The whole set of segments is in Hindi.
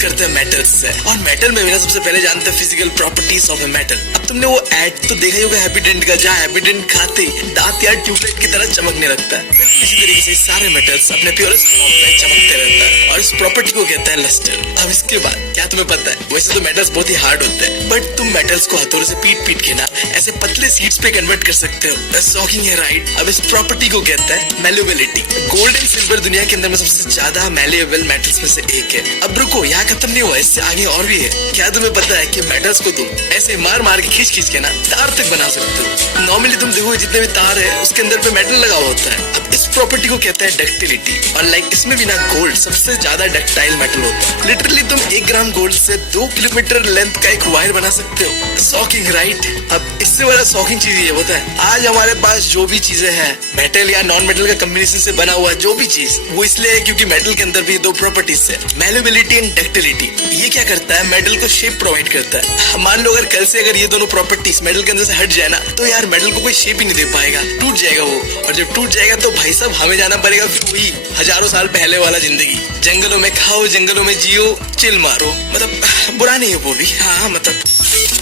बात करते हैं मेटल्स से। और मेटल में सबसे पहले जानते हैं physical properties of a metal. अब तुमने वो एड तो देखा ही होगा हैप्पीडेंट का, जहाँ हैप्पीडेंट खाते दांत या ट्यूबलाइट की तरह चमकने लगता है। बिल्कुल इसी तरीके से सारे मेटल्स अपने प्योरेस्ट फॉर्म में चमकते रहता है और इस प्रॉपर्टी को कहते हैं लस्टर। अब इसके बाद क्या तुम्हें पता है, वैसे तो मेटल्स बहुत ही हार्ड होते हैं, बट तुम मेटल्स को हथौड़े से पीट के ना ऐसे पतले शीट्स पे कन्वर्ट कर सकते हो। शॉकिंग है राइट। अब इस प्रॉपर्टी को कहते हैं मैल्युबिलिटी। गोल्ड एंड सिल्वर दुनिया के अंदर में सबसे ज्यादा मैल्युएबल मेटल्स में से एक है। अब रुको, यहाँ खत्म नहीं हुआ, इससे आगे और भी है। क्या तुम्हें पता है कि मेटल्स को तुम ऐसे मार के खींच के ना तार तक बना सकते हो। नॉर्मली तुम देखो जितने भी तार है उसके अंदर पे मेटल लगा होता है। अब इस प्रॉपर्टी को कहते हैं डक्टिलिटी। और इसमें भी ना गोल्ड सबसे ज्यादा डक्टाइल मेटल होता है। लिटरली तुम 1 ग्राम गोल्ड से 2 किलोमीटर लेंथ का एक वायर बना सकते हो। Shocking right. अब इससे बड़ा शॉकिंग चीज ये होता है, आज हमारे पास जो भी चीजें हैं मेटल या नॉन मेटल का कॉम्बिनेशन से बना हुआ जो भी चीज, वो इसलिए है क्योंकि मेटल के अंदर भी 2 प्रॉपर्टीज है, मैल्युबिलिटी एंड डक्टिलिटी। ये क्या करता है, मेटल को शेप प्रोवाइड करता है। मान लो अगर ये दोनों प्रॉपर्टीज मेटल के अंदर से हट जाए ना, तो यार मेटल को कोई शेप ही नहीं दे पाएगा, टूट जाएगा वो। और जब टूट जाएगा तो भाई साहब हमें जाना पड़ेगा वही हजारों साल पहले वाला जिंदगी। जंगलों में खाओ, जंगलों में जियो, चिल मारो। मतलब बुरा नहीं है वो भी, हाँ मतलब।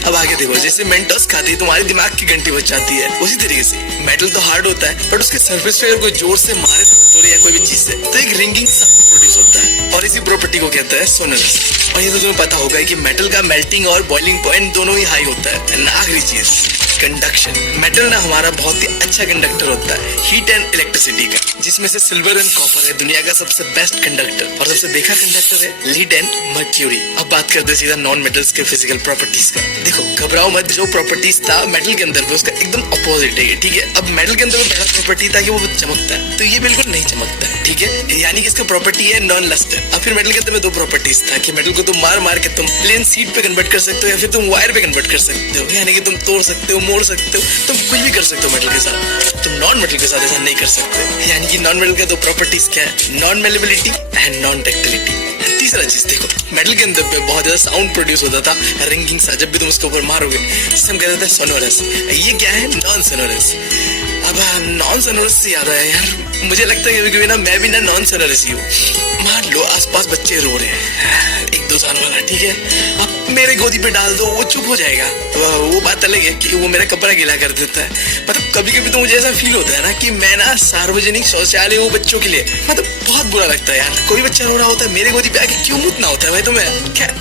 अब आगे देखो, जैसे मेंटोस खाती है तुम्हारे दिमाग की घंटी बज जाती है, उसी तरीके से मेटल तो हार्ड होता है, बट उसके सरफेस पे अगर कोई जोर से मारे तो या कोई भी चीज से, तो एक रिंगिंग साउंड प्रोड्यूस होता है। और इसी प्रॉपर्टी को कहते हैं सोनरस। और ये तो तुम्हें पता होगा कि मेटल का मेल्टिंग और बॉइलिंग पॉइंट दोनों ही हाई होता है। आखिरी चीज कंडक्शन। मेटल ना हमारा बहुत ही अच्छा कंडक्टर होता है हीट एंड इलेक्ट्रिसिटी का, जिसमें से सिल्वर एंड कॉपर है दुनिया का सबसे बेस्ट कंडक्टर। और सबसे बेकार कंडक्टर है लीड एंड मर्क्यूरी। अब बात करते हैं सीधा नॉन मेटल्स के फिजिकल प्रॉपर्टीज का। देखो घबराओ मत, जो प्रॉपर्टीज था मेटल के अंदर उसका एकदम अपोजिट है, ठीक है। अब मेटल के अंदर पहला प्रॉपर्टी था कि वो चमकता है, तो ये बिल्कुल नहीं चमकता है, ठीक है। यानी कि इसका प्रॉपर्टी है नॉन लस्टर। अब फिर मेटल के अंदर में 2 प्रॉपर्टीज था कि मेटल को तुम मार के तुम प्लेन शीट पे कन्वर्ट कर सकते हो, या फिर तुम वायर पे कन्वर्ट कर सकते हो। यानी कि तुम तोड़ सकते हो, मोड़ सकते हो, तुम कुछ भी कर सकते हो मेटल के साथ। तुम नॉन मेटल के साथ ऐसा नहीं कर सकते। यानी कि नॉन मेटल के 2 प्रॉपर्टीज क्या है, नॉन मैल्युबिलिटी एंड नॉन डक्टिलिटी। तीसरा चीज देखो, मेटल के अंदर पे बहुत ज्यादा साउंड प्रोड्यूस होता था, रिंगिंग सा, जब भी तुम उसके ऊपर मारोगे, जिसे हम कहते थे सोनोरस। ये क्या है, नॉन सोनोरस। अब नॉन सोनोरस से याद आया यार, मुझे लगता है कभी ना मैं भी ना नॉन सोनोरस ही हूँ। मान लो आसपास बच्चे रो रहे हैं, 1-2 साल वाला, ठीक है। अब मेरे गोदी पे डाल दो, वो चुप हो जाएगा। वो बात अलग है कि वो मेरा कपड़ा गीला कर देता है। मतलब कभी कभी तो मुझे ऐसा फील होता है ना कि मैं ना सार्वजनिक शौचालय हूँ बच्चों के लिए। मतलब बहुत बुरा लगता है यार, कोई बच्चा रो रहा होता है, मेरे गोदी पे आके क्यों मुतना होता है भाई। तो मैं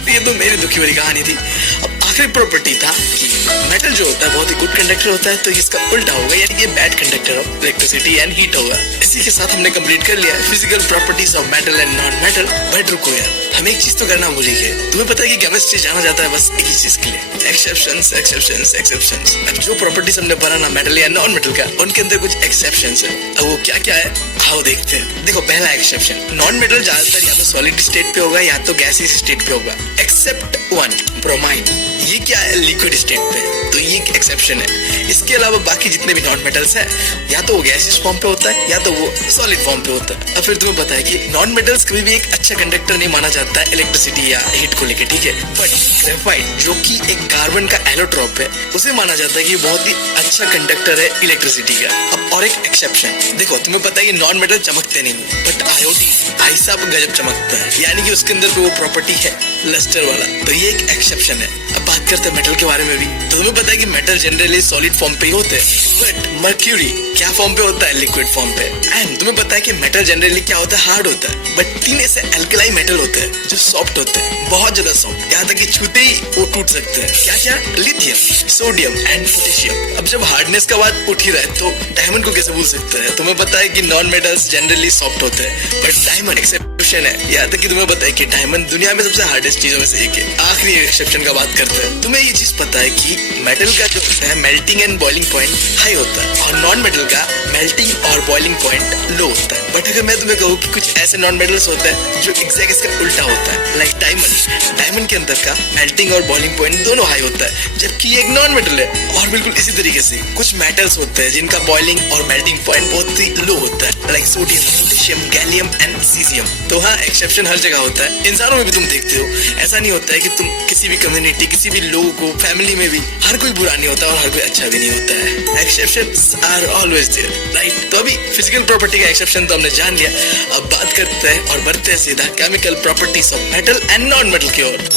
ये तो मेरी दुखी भरी कहानी थी। अब आखिरी प्रॉपर्टी था कि मेटल जो होता है बहुत ही गुड कंडक्टर होता है, तो इसका उल्टा होगा, यानी कि bad conductor of electricity and heat होगा। इसी के साथ हमने कंप्लीट कर लिया physical properties of metal and non metal. But रुको यार, हम एक चीज तो करना भूल गए। तुम्हें पता है कि केमिस्ट्री जाना जाता है बस एक ही चीज के लिए, एक्सेप्शंस एक्सेप्शंस एक्सेप्शंस। अब जो प्रॉपर्टीज हमने पढ़ा ना मेटल या नॉन मेटल का, उनके अंदर कुछ एक्सेप्शंस है। अब वो क्या क्या है आओ देखते हैं। देखो पहला एक्सेप्शन, नॉन मेटल ज्यादातर या तो सॉलिड स्टेट पे होगा या तो गैसियस स्टेट पे होगा, एक्सेप्ट 1 ब्रोमाइन। ये क्या है, लिक्विड स्टेट पे, तो ये एक एक्सेप्शन है। इसके अलावा बाकी जितने भी नॉन मेटल्स हैं या तो वो गैसियस फॉर्म पे होता है या तो वो सॉलिड फॉर्म पे होता है। अब फिर तुम्हें पता है कि नॉन मेटल्स कभी भी एक अच्छा कंडक्टर नहीं माना जाता है इलेक्ट्रिसिटी या हीट को लेकर, ठीक है। बट ग्रेफाइट जो कि एक कार्बन का एलोट्रोप है, उसे माना जाता है कि बहुत ही अच्छा कंडक्टर है इलेक्ट्रिसिटी का। अब और एक एक्सेप्शन, देखो तुम्हें पता है कि नॉन मेटल चमकते नहीं, बट आयोडीन भाई साहब गजब चमकता है, यानी कि उसके अंदर वो प्रॉपर्टी है लस्टर वाला, तो ये एक एक्सेप्शन है। अब बात करते हैं मेटल के बारे में भी। तो तुम्हें पता है कि मेटल जनरली सॉलिड फॉर्म पे ही होते हैं, बट मर्क्यूरी क्या फॉर्म पे होता है, लिक्विड फॉर्म पे। एंड तुम्हें पता है कि मेटल जनरली क्या होता है, हार्ड होता है, बट 3 ऐसे एल्कलाई मेटल होते हैं जो सॉफ्ट होते हैं, बहुत ज्यादा सॉफ्ट, यहाँ तक कि छूते ही वो टूट सकते हैं। क्या क्या, लिथियम, सोडियम एंड पोटेशियम। अब जब हार्डनेस का बात उठ ही रहा है तो डायमंड को कैसे भूल सकते हैं। तुम्हें पता है कि नॉन मेटल्स जनरली सॉफ्ट होते हैं, बट डायमंड एक्सेप्शन है। यहाँ तक कि तुम्हें पता है कि डायमंड दुनिया में सबसे हार्डेस्ट चीजों में से एक है। आखिरी एक्सेप्शन का बात करते हैं। तुम्हें ये चीज पता है कि मेटल का जो होता है melting and boiling point high होता है, और नॉन मेटल का मेल्टिंग और बॉइलिंग पॉइंट लो होता है। बट अगर मैं तुम्हें कहूँ कि कुछ ऐसे नॉन मेटल्स होते हैं जो एग्जैक्ट इसका उल्टा होता है, लाइक डायमंड के अंदर का मेल्टिंग और बॉइलिंग पॉइंट दोनों हाई होता है, जबकि ये एक नॉन मेटल है। और बिल्कुल इसी तरीके से कुछ मेटल्स होते हैं जिनका बॉइलिंग और मेल्टिंग पॉइंट बहुत ही लो होता है, like sodium, potassium, gallium and caesium. तो तो हाँ, एक्सेप्शन हर जगह होता है, इंसानों में भी तुम देखते हो। ऐसा नहीं होता है कि तुम किसी भी कम्युनिटी, किसी भी लोगों को, फैमिली में भी हर कोई बुरा नहीं होता और हर कोई अच्छा भी नहीं होता है। Exceptions are always there, right. तो अभी फिजिकल प्रॉपर्टी का एक्सेप्शन तो हमने जान लिया, अब बात करते हैं और बढ़ते हैं सीधा chemical properties of metal and non metal की ओर।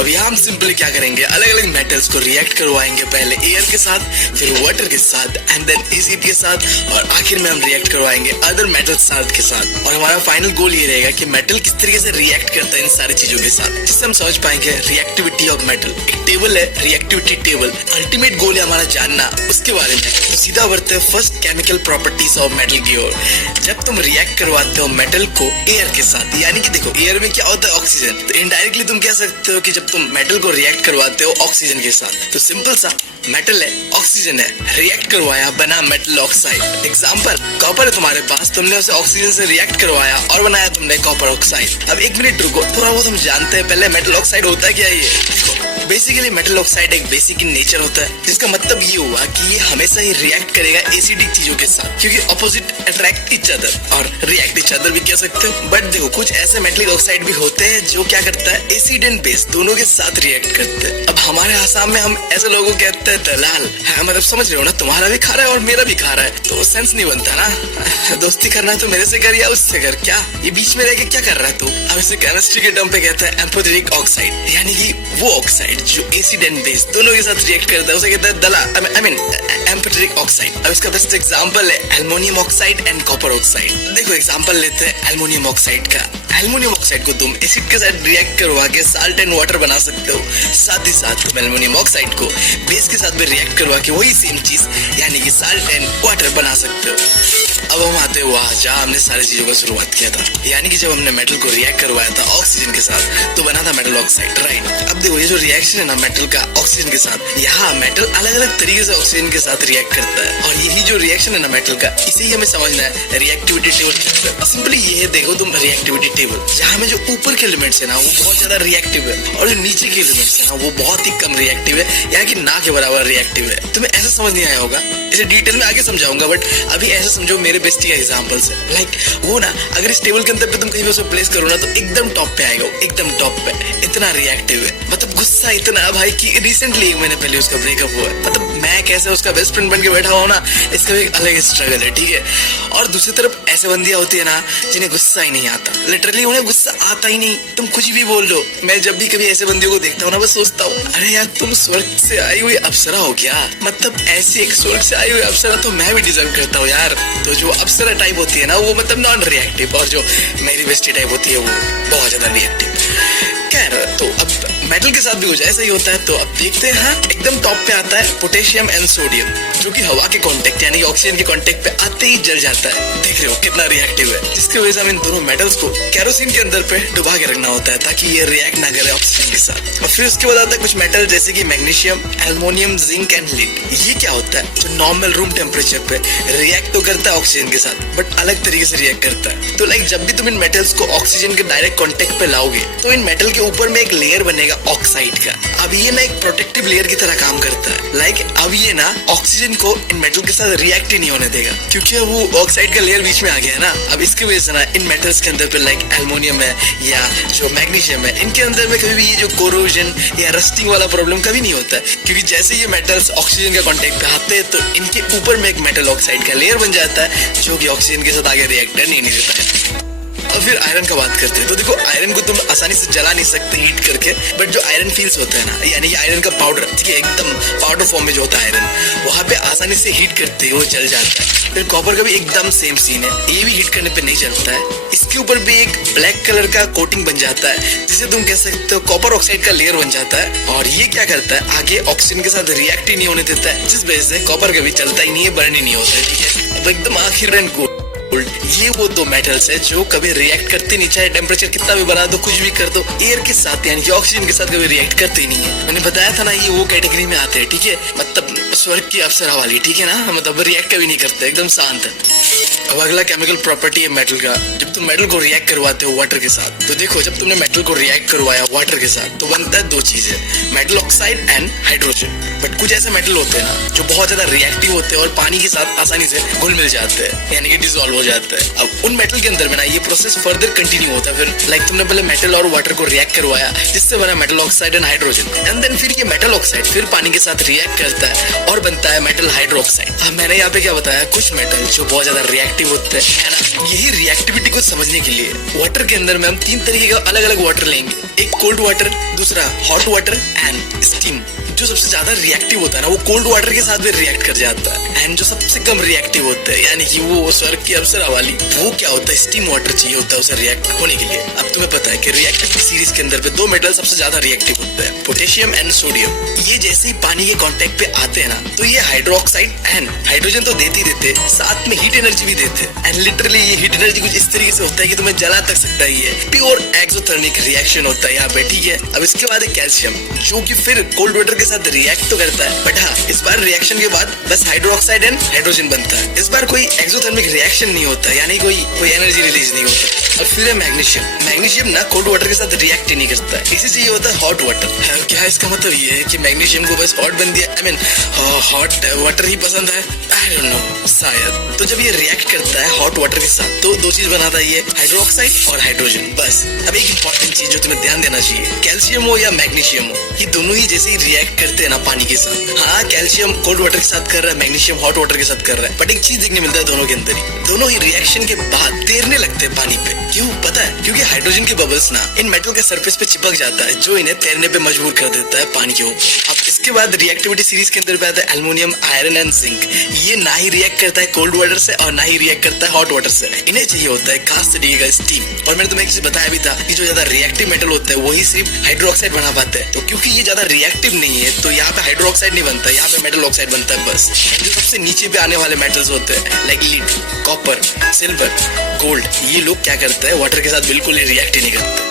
अब यहाँ हम सिंपली क्या करेंगे, अलग अलग मेटल्स को रिएक्ट करवाएंगे, पहले एयर के साथ, फिर वाटर के साथ, एंड देन एसिड के साथ, और आखिर में हम रिएक्ट करवाएंगे अदर मेटल साल्ट के साथ। और हमारा फाइनल गोल ये रहेगा कि मेटल किस तरीके से रिएक्ट करता है इन सारी चीजों के साथ, जिससे हम समझ पाएंगे रिएक्टिविटी ऑफ मेटल। एक टेबल है, रिएक्टिविटी टेबल, अल्टीमेट गोल है हमारा जानना उसके बारे में। तो सीधा बढ़ते हैं first chemical properties of metal की ओर। जब तुम रिएक्ट करवाते हो मेटल को एयर के साथ, यानी कि देखो एयर में क्या होता है, ऑक्सीजन, तो इनडायरेक्टली तुम कह सकते हो कि जब तुम मेटल को रिएक्ट करवाते हो ऑक्सीजन के साथ, तो सिंपल सा मेटल है, ऑक्सीजन है, रिएक्ट करवाया, बना मेटल ऑक्साइड। एग्जांपल, कॉपर है तुम्हारे पास, तुमने उसे ऑक्सीजन से रिएक्ट करवाया और बनाया तुमने कॉपर ऑक्साइड। अब एक मिनट रुको, थोड़ा बहुत हम जानते हैं पहले मेटल ऑक्साइड होता है क्या। ये बेसिकली मेटल ऑक्साइड एक बेसिक इन नेचर होता है, जिसका मतलब ये हुआ कि ये हमेशा ही रिएक्ट करेगा एसिडिक चीजों के साथ, क्योंकि ऑपोजिट अट्रैक्ट ईच अदर और रिएक्ट ईच अदर भी कह सकते हो। बट देखो कुछ ऐसे मेटलिक ऑक्साइड भी होते हैं जो क्या करता है, एसिड एंड बेस दोनों के साथ रिएक्ट करते हैं। अब हमारे आसाम में हम ऐसे लोगों को कहते हैं दलाल, है मतलब समझ रहे हो ना, तुम्हारा भी खा रहा है और मेरा भी खा रहा है, तो सेंस नहीं बनता ना। दोस्ती करना है तो मेरे से कर या उससे कर, क्या ये बीच में रह के क्या कर रहा है तू। अब इसे केमिस्ट्री के टर्म पे कहते हैं एम्फोटेरिक ऑक्साइड, यानी कि वो ऑक्साइड जो एसिड एंड बेस दोनों के साथ रिएक्ट करता है, उसे कहते हैं दला, आई मीन एम्फोटेरिक ऑक्साइड। अब इसका बेस्ट एग्जांपल है aluminium oxide and copper oxide. देखो एग्जांपल लेते हैं एल्युमिनियम ऑक्साइड का। एल्युमिनियम ऑक्साइड को तुम एसिड के साथ रिएक्ट करवा के साल्ट एंड वाटर बना सकते हो, साथ ही साथ तुम एल्युमिनियम ऑक्साइड को बेस के साथ भी रिएक्ट करवा के वही सेम चीज यानी कि साल्ट एंड वाटर बना सकते हो। अब हम आते हैं वहाँ जहाँ हमने सारी चीजों का शुरुआत किया था, यानी कि जब हमने मेटल को रिएक्ट करवाया था ऑक्सीजन के साथ, तो बना था मेटल ऑक्साइड, राइट। अब देखो ये जो रिएक्शन है ना मेटल का ऑक्सीजन के साथ, यहाँ मेटल अलग अलग तरीके से ऑक्सीजन के साथ रिएक्ट करता है, और यही जो रिएक्शन है ना मेटल का, इसे ही हमें समझना है रिएक्टिविटी टेबल। सिंपली ये है, देखो तुम रिएक्टिविटी टेबल, जहाँ में जो ऊपर के एलिमेंट्स है ना वो बहुत ज्यादा रिएक्टिव है, और जो नीचे के एलिमेंट्स है ना वो बहुत ही कम रिएक्टिव है, यानी कि ना के बराबर रिएक्टिव है। तुम्हें ऐसा समझ नहीं आया होगा, इसे डिटेल में आगे समझाऊंगा, बट अभी ऐसा समझो मेरे बेस्टी का एग्जांपल से, लाइक वो ना अगर इस टेबल के अंदर पे तुम कहीं भी उसे प्लेस करो ना तो एकदम टॉप पे आएगा, एकदम टॉप पे, इतना रिएक्टिव है। मतलब गुस्सा इतना है भाई कि रिसेंटली 1 महीने पहले उसका ब्रेकअप हुआ है, मतलब मैं कैसे उसका बेस्ट फ्रेंड बन के बैठा हुआ ना, इसका भी एक अलग स्ट्रगल है, ठीक है। और दूसरी तरफ ऐसे बंदियां होती है ना जिन्हें गुस्सा ही नहीं आता, लिटरली उन्हें गुस्सा आता ही नहीं, तुम कुछ भी बोल लो। मैं जब भी कभी ऐसे बंदियों को देखता हूँ ना बस सोचता हूँ, अरे यार तुम स्वर्ग से आई हुई अप्सरा हो क्या, मतलब ऐसी एक स्वर्ग से आई हुई अप्सरा तो मैं भी डिजर्व करता हूँ यार। तो जो अप्सरा टाइप होती है ना वो मतलब नॉन रिएक्टिव, और जो मेरी बेस्टी टाइप होती है वो बहुत ज्यादा रिएक्टिव। खैर, तो अब मेटल के साथ भी कुछ ऐसा ही होता है। तो अब देखते हैं, हाँ एकदम टॉप पे आता है पोटेशियम एंड सोडियम, जो कि हवा के कांटेक्ट यानी ऑक्सीजन के कांटेक्ट पे आते ही जल जाता है। देख रहे हो कितना रिएक्टिव है, जिसकी वजह से हम इन दोनों मेटल्स को केरोसिन के अंदर पे डुबा के रखना होता है ताकि ये रिएक्ट ना करे ऑक्सीजन के साथ। और फिर उसके बाद आता है कुछ मेटल जैसे कि magnesium, aluminium, zinc and lead. ये क्या होता है, जो नॉर्मल रूम टेम्परेचर पे रिएक्ट तो करता है ऑक्सीजन के साथ, बट अलग तरीके से रिएक्ट करता है। तो लाइक जब भी तुम इन मेटल्स को ऑक्सीजन के डायरेक्ट कांटेक्ट पे लाओगे तो इन मेटल के ऊपर में एक लेयर बनेगा ऑक्साइड का। अब ये ना एक प्रोटेक्टिव लेयर की तरह काम करता है, लाइक अब ये ना ऑक्सीजन को इन मेटल के साथ रिएक्ट ही नहीं होने देगा, क्योंकि अब वो ऑक्साइड का लेयर बीच में आ गया है ना। अब इसकी वजह से ना इन मेटल्स के अंदर पे लाइक एल्युमिनियम है या जो मैग्नीशियम है, इनके अंदर में कभी भी ये जो कोरोजन या रस्टिंग वाला प्रॉब्लम कभी नहीं होता है, क्योंकि जैसे ये मेटल्स ऑक्सीजन के कांटेक्ट पे आते हैं तो इनके ऊपर में एक मेटल ऑक्साइड का लेयर बन जाता है, जो कि ऑक्सीजन के साथ आगे रिएक्ट नहीं देता है। और फिर आयरन का बात करते हैं, तो देखो आयरन को तुम आसानी से जला नहीं सकते हीट करके, बट जो आयरन फील्स होता है ना, यानी कि आयरन का पाउडर, ठीक है, एकदम पाउडर फॉर्म में जो होता है आयरन, वहाँ पे आसानी से हीट करते ही वो जल जाता है। फिर कॉपर का भी एकदम सेम सीन है, ये भी हीट करने पे नहीं जलता है, इसके ऊपर भी एक ब्लैक कलर का कोटिंग बन जाता है, जिसे तुम कह सकते हो कॉपर ऑक्साइड का लेयर बन जाता है। और ये क्या करता है, आगे ऑक्सीजन के साथ रिएक्ट ही नहीं होने देता है, जिस वजह से कॉपर कभी चलता ही नहीं है, बर्न ही नहीं होता है, ठीक है। अब एकदम आखिर एंड गोल्ड, ये वो दो मेटल्स है जो कभी रिएक्ट करते नहीं, चाहे टेम्परेचर कितना भी बढ़ा दो, कुछ भी कर दो, एयर के साथ यानी कि ऑक्सीजन के साथ कभी रिएक्ट करते ही नहीं है। मैंने बताया था ना ये वो कैटेगरी में आते हैं, ठीक है, मतलब स्वर्ग की अप्सरा वाली, ठीक है ना, मतलब रिएक्ट कभी नहीं करते, एकदम शांत है। अब अगला केमिकल प्रॉपर्टी है मेटल का। जब तुम मेटल को रिएक्ट करवाते हो वाटर के साथ, तो देखो जब तुमने मेटल को रिएक्ट करवाया वाटर के साथ तो बनता है दो चीजें, metal oxide and hydrogen. But कुछ ऐसे मेटल होते हैं ना जो बहुत ज्यादा रिएक्टिव होते हैं और पानी के साथ आसानी से घुल मिल जाते हैं, यानी कि डिसॉल्व हो जाते हैं। अब उन मेटल के अंदर में ना ये प्रोसेस फर्दर कंटिन्यू होता है। फिर लाइक तुमने पहले मेटल और वाटर को रिएक्ट करवाया जिससे बना metal oxide and hydrogen, and then फिर ये मेटल ऑक्साइड फिर पानी के साथ रिएक्ट करता है और बनता है मेटल हाइड्रोक्साइड। अब मैंने यहाँ पे क्या बताया, कुछ मेटल जो बहुत ज्यादा रिएक्टिव होते हैं ना, यही रिएक्टिविटी को समझने के लिए वाटर के अंदर में हम तीन तरीके का अलग अलग वाटर लेंगे, एक कोल्ड वाटर, दूसरा हॉट वाटर एंड स्टीम। जो सबसे ज्यादा रिएक्टिव होता है ना वो कोल्ड वाटर के साथ भी रिएक्ट कर जाता है, एंड जो सबसे कम रिएक्टिव होता है यानी कि वो स्वर्ग की अप्सरा वाली, वो क्या होता है, स्टीम वाटर चाहिए होता है उसे रिएक्ट होने के लिए। अब तुम्हें पता है कि रिएक्टिव सीरीज के अंदर पे दो मेटल सबसे ज्यादा रिएक्टिव होते हैं, पोटेशियम एंड सोडियम। ये जैसे ही पानी के कांटेक्ट पे आते हैं ना तो ये हाइड्रोक्साइड एंड हाइड्रोजन तो देते ही देते, साथ में हीट एनर्जी भी देते हैं। एंड लिटरली ये हीट एनर्जी कुछ इस तरीके से होता है कि तुम्हें जला तक सकता है। ये प्योर एक्सोथर्मिक रिएक्शन होता है यहाँ पे, ठीक है। अब इसके बाद है कैल्शियम, जो कि फिर कोल्ड वाटर के साथ रिएक्ट तो करता है, बट हाँ इस बार रिएक्शन के बाद बस हाइड्रोक्साइड एंड हाइड्रोजन बनता है। इस बार कोई एक्सोथर्मिक रिएक्शन नहीं होता, यानी कोई एनर्जी रिलीज नहीं होता। और फिर है मैग्नीशियम। मैग्नीशियम ना कोल्ड वाटर के साथ रिएक्ट ही नहीं करता है, इसी से ये होता है हॉट वाटर। क्या इसका मतलब ये है कि मैग्नीशियम को बस हॉट बन दिया, आई मीन हॉट वाटर ही पसंद है, आई डोंट नो, शायद। तो जब ये रिएक्ट करता है हॉट वाटर के साथ तो दो चीज बनाता है ये, हाइड्रोक्साइड और हाइड्रोजन, बस। अब एक इंपॉर्टेंट चीज जो तुम्हें ध्यान देना चाहिए, कैल्शियम हो या मैग्नीशियम हो, ये दोनों ही जैसे ही रिएक्ट करते हैं ना पानी के साथ, हाँ कैल्शियम कोल्ड वाटर के साथ कर रहा है, मैग्नीशियम हॉट वाटर के साथ कर रहा है, बट एक चीज देखने मिलता है दोनों के अंदर ही, दोनों ही रिएक्शन के बाद तैरने लगते हैं पानी पे। क्यों पता है? क्योंकि हाइड्रोजन के बबल्स ना इन मेटल के सरफेस पे चिपक जाता है, जो इन्हें तैरने पे मजबूर कर देता है पानी के ऊपर। अब इसके बाद रिएक्टिविटी सीरीज के अंदर पे आता है एल्युमिनियम, आयरन एंड जिंक। ये ना ही रिएक्ट करता है कोल्ड वाटर से और ना ही रिएक्ट करता है हॉट वाटर से, इन्हें चाहिए होता है खास तरीके का स्टीम। और मैंने तुम्हें एक चीज बताया भी था कि जो ज्यादा रिएक्टिव मेटल होता है वही सिर्फ हाइड्रोक्साइड बना पाते हैं। तो क्योंकि ये ज्यादा रिएक्टिव नहीं है तो यहाँ पे हाइड्रोक्साइड नहीं बनता, यहाँ पे मेटल ऑक्साइड बनता है बस। जो सबसे नीचे पे आने वाले मेटल्स होते हैं like lead, copper, silver, gold, ये लोग क्या करते हैं, वाटर के साथ बिल्कुल ही रिएक्ट ही नहीं करते।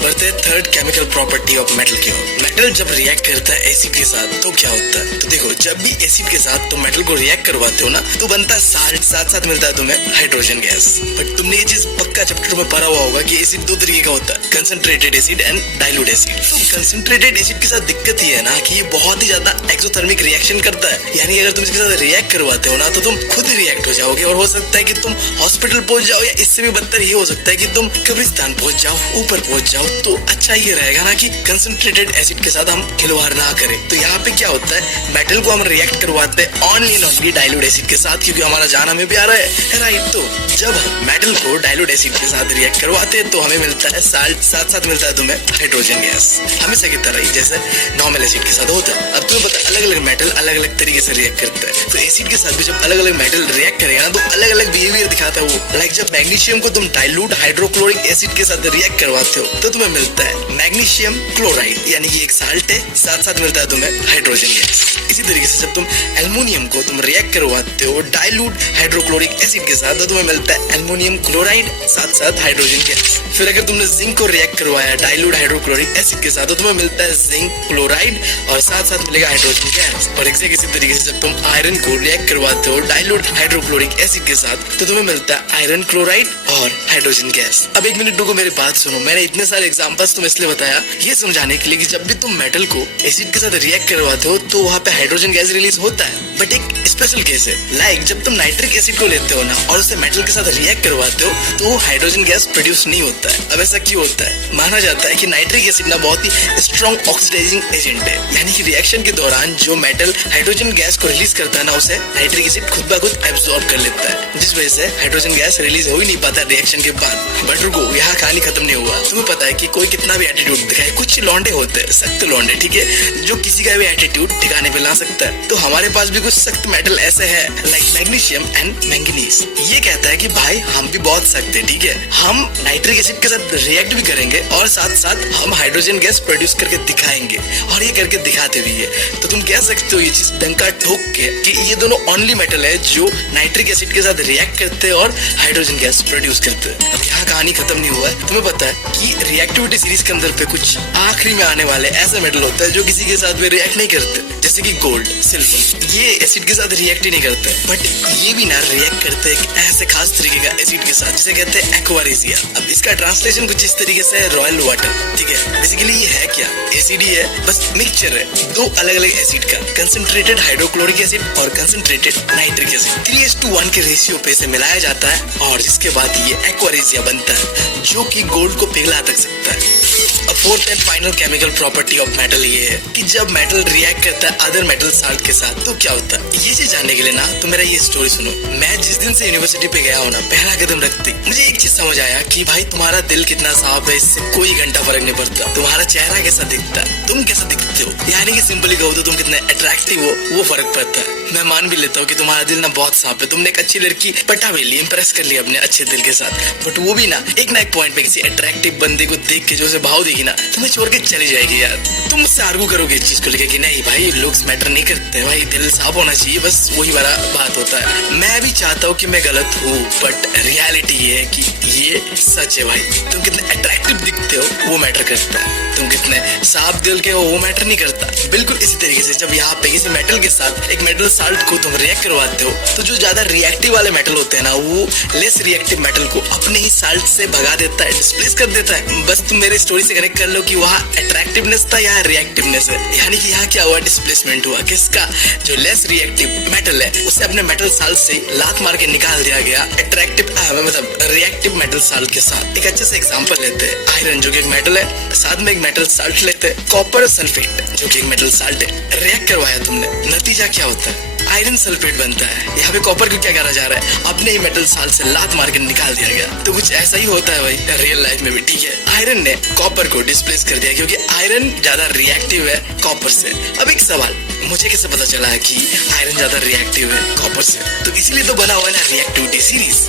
बढ़ते हैं third chemical property of metal की ओर। मेटल जब रिएक्ट करता है एसिड के साथ तो क्या होता है, तो देखो जब भी एसिड के साथ तुम मेटल को रिएक्ट करवाते हो ना तो बनता है साल्ट, साथ साथ मिलता है तुम्हें हाइड्रोजन गैस। बट तुमने ये चीज पक्का चैप्टर में पढ़ा हुआ होगा कि एसिड दो तरीके का होता है, concentrated acid and dilute acid. तो कंसंट्रेटेड एसिड के साथ दिक्कत ये है ना कि ये बहुत ही ज्यादा एक्सोथर्मिक रिएक्शन करता है, यानी अगर तुम इसके साथ रिएक्ट करवाते हो ना तो तुम खुद ही रिएक्ट हो जाओगे और हो सकता है कि तुम हॉस्पिटल पहुंच जाओ, या इससे भी बदतर ये हो सकता है कि तुम कब्रिस्तान पहुंच जाओ, ऊपर पहुंच जाओ। तो अच्छा ये रहेगा ना कि कंसंट्रेटेड एसिड के साथ हम खिलवाड़ ना करें। तो यहाँ पे क्या होता है, मेटल को हम रिएक्ट करवाते हैं only and only dilute acid के साथ, क्योंकि हमारा जाना में भी आ रहा है, राइट। तो जब हम मेटल को डाइल्यूट एसिड के साथ रिएक्ट करवाते हैं तो हमें मिलता है साल्ट, साथ साथ मिलता है तुम्हें हाइड्रोजन गैस, हमेशा की तरह ही जैसे नॉर्मल एसिड के साथ होता है। अब तुम्हें पता अलग अलग मेटल अलग अलग तरीके से रिएक्ट करता है, तो एसिड के साथ भी जब अलग अलग मेटल रिएक्ट करेगा ना तो अलग अलग बिहेवियर दिखाता है वो। लाइक जब मैग्नीशियम को तुम डाइल्यूट हाइड्रोक्लोरिक एसिड के साथ रिएक्ट करवाते हो तो तुम्हें मिलता है मैग्नीशियम क्लोराइड, यानी कि एक साल्ट है, साथ साथ मिलता है तुम्हें हाइड्रोजन गैस। इसी तरीके से जब तुम एल्युमिनियम को तुम रिएक्ट करवाते हो डाइल्यूट हाइड्रोक्लोरिक एसिड के साथ तो तुम्हें मिलता है एल्युमिनियम क्लोराइड, साथ साथ हाइड्रोजन गैस। फिर अगर तुमने जिंक को रिएक्ट करवाया डाइल्यूट हाइड्रोक्लोरिक एसिड के साथ तो तुम्हें मिलता है जिंक क्लोराइड और साथ साथ मिलेगा हाइड्रोजन गैस। और एग्जैक्ट इसी तरीके से जब तुम आयरन को रिएक्ट करवाते हो डाइल्यूट हाइड्रोक्लोरिक एसिड के साथ तो तुम्हें मिलता है आयरन क्लोराइड और हाइड्रोजन गैस। अब एक मिनट रुको, मेरी बात सुनो। मैंने इतने सारे एग्जांपल्स तुम्हें इसलिए बताया ये समझाने के लिए कि जब भी तुम मेटल को एसिड के साथ रिएक्ट करवाते हो तो वहाँ पे हाइड्रोजन गैस रिलीज होता है, बट एक स्पेशल केस है। लाइक जब तुम नाइट्रिक एसिड को लेते हो ना और उसे मेटल के साथ रिएक्ट करवाते हो तो हाइड्रोजन गैस प्रोड्यूस नहीं होता है। अब ऐसा क्यों होता है? माना जाता है कि नाइट्रिक एसिड ना बहुत ही स्ट्रॉन्ग ऑक्सीडाइजिंग एजेंट है, यानी कि रिएक्शन के दौरान जो मेटल हाइड्रोजन गैस को रिलीज करता है ना उसे नाइट्रिक एसिड खुद ब खुद एब्सॉर्ब कर लेता है, जिस वजह से हाइड्रोजन गैस रिलीज हो ही नहीं पाता रिएक्शन के बाद। बट रुको, यहाँ कहानी खत्म नहीं हुआ। तुम्हें पता है कि कोई कितना भी एटीट्यूड दिखाए, कुछ लौंडे होते हैं सख्त लौंडे, ठीक है, जो किसी का भी एटीट्यूड ठिकाने पे ला सकता है। तो हमारे पास भी कुछ सख्त मेटल ऐसे है लाइक मैग्नीशियम एंड मैंगनीज। ये कहता है कि भाई हम भी बहुत सख्त है, ठीक है, हम नाइट्रिक एसिड के साथ रिएक्ट भी करेंगे और साथ साथ हम हाइड्रोजन गैस प्रोड्यूस करके दिखाएंगे, और ये करके दिखाते भी है। तो तुम कह सकते हो ये चीज डंका ठोक के कि ये दोनों ओनली मेटल है जो नाइट्रिक एसिड के साथ रिएक्ट करते हैं और हाइड्रोजन गैस प्रोड्यूस करते हैं। अब यहाँ कहानी खत्म नहीं हुआ है। तुम्हें पता है कि रिएक्टिविटी सीरीज के अंदर पे कुछ आखिरी में आने वाले ऐसा मेटल होता है जो किसी के साथ में रिएक्ट नहीं करते, जैसे कि गोल्ड, सिल्वर, ये एसिड के साथ रिएक्ट ही नहीं करते, बट ये भी ना रिएक्ट करते एक ऐसे खास तरीके का एसिड के साथ जिसे कहते हैं एक्वारेसिया। अब इसका ट्रांसलेशन कुछ इस तरीके से है, रॉयल वाटर। ठीक है, बेसिकली ये है क्या, एसिड ही है, बस मिक्सचर है दो अलग अलग एसिड का, कंसंट्रेटेड हाइड्रोक्लोरिक एसिड और कंसंट्रेटेड नाइट्रिक एसिड। 3:1 के रेशियो पे से मिलाया जाता है और जिसके बाद ये एक्वारेसिया बनता है जो कि गोल्ड को पिघला तक सकता है। अब fourth and final chemical property of metal ये है कि जब मेटल रिएक्ट करता है अदर मेटल साल्ट के साथ तो क्या होता है। ये चीज जानने के लिए ना तो मेरा ये स्टोरी सुनो। मैं जिस दिन से यूनिवर्सिटी पे गया हूँ ना, पहला कदम रखते मुझे एक चीज समझ आया कि भाई तुम्हारा दिल कितना साफ है इससे कोई घंटा फर्क नहीं पड़ता, तुम्हारा चेहरा कैसा दिखता है, तुम कैसा दिखते हो, यानी कि सिंपली कहो तो तुम कितने अट्रैक्टिव हो वो फर्क पड़ता है। मैं मान भी लेता हूँ कि तुम्हारा दिल ना बहुत साफ है, तुमने एक अच्छी लड़की पटा भी ली, इंप्रेस कर लिया अपने अच्छे दिल के साथ, बट वो भी ना एक पॉइंट पे किसी अट्रैक्टिव बंदे को देख के जो उसे भाव देगी ना तुम्हें छोड़ के चली जाएगी यार। तुम मुझसे आर्गू करोगे इस चीज को लेके कि नहीं भाई लुक्स मैटर नहीं करते, भाई दिल साफ होना चाहिए, बस वही बड़ा बात होता है। मैं भी चाहता हूँ कि मैं गलत हूँ, बट रियलिटी ये है कि ये सच है भाई। तुम कितने अट्रैक्टिव दिखते हो वो मैटर करता है, तुम कितने साफ दिल के हो वो मैटर नहीं करता। बिल्कुल इसी तरीके से जब यहाँ पे किसी मेटल के साथ एक मेटल साल्ट को तुम रिएक्ट करवाते हो तो जो ज्यादा रिएक्टिव वाले मेटल होते हैं ना वो लेस रिएक्टिव मेटल को अपने ही साल्ट से भगा देता है, डिस्प्लेस कर देता है। बस तुम मेरे स्टोरी से कनेक्ट कर लो कि वहाँ अट्रैक्टिवनेस था, यहाँ रिएक्टिवनेस है, यानी कि यहाँ क्या हुआ, डिस्प्लेसमेंट हुआ। किसका, जो लेस रिएक्टिव मेटल है उसे अपने मेटल साल्ट से लात मार के निकाल दिया गया अट्रैक्टिव मतलब रिएक्टिव मेटल साल्ट के साथ। एक अच्छे से एग्जांपल लेते हैं, आयरन जो कि एक मेटल है, साथ में एक मेटल साल्ट लेते हैं कॉपर सल्फेट जो कि एक मेटल साल्ट है, रिएक्ट करवाया तुमने, नतीजा क्या होता है, आयरन सल्फेट बनता है। यहाँ पे कॉपर को क्या करा जा रहा है, अपने ही मेटल साल्ट से लात मार के निकाल दिया गया। तो कुछ ऐसा ही होता है भाई रियल लाइफ में भी। ठीक है, आयरन ने कॉपर को डिस्प्लेस कर दिया क्योंकि आयरन ज्यादा रिएक्टिव है कॉपर से। अब एक सवाल, मुझे कैसे पता चला है कि आयरन ज्यादा रिएक्टिव है कॉपर से, तो इसीलिए तो बना हुआ है ना रिएक्टिविटी सीरीज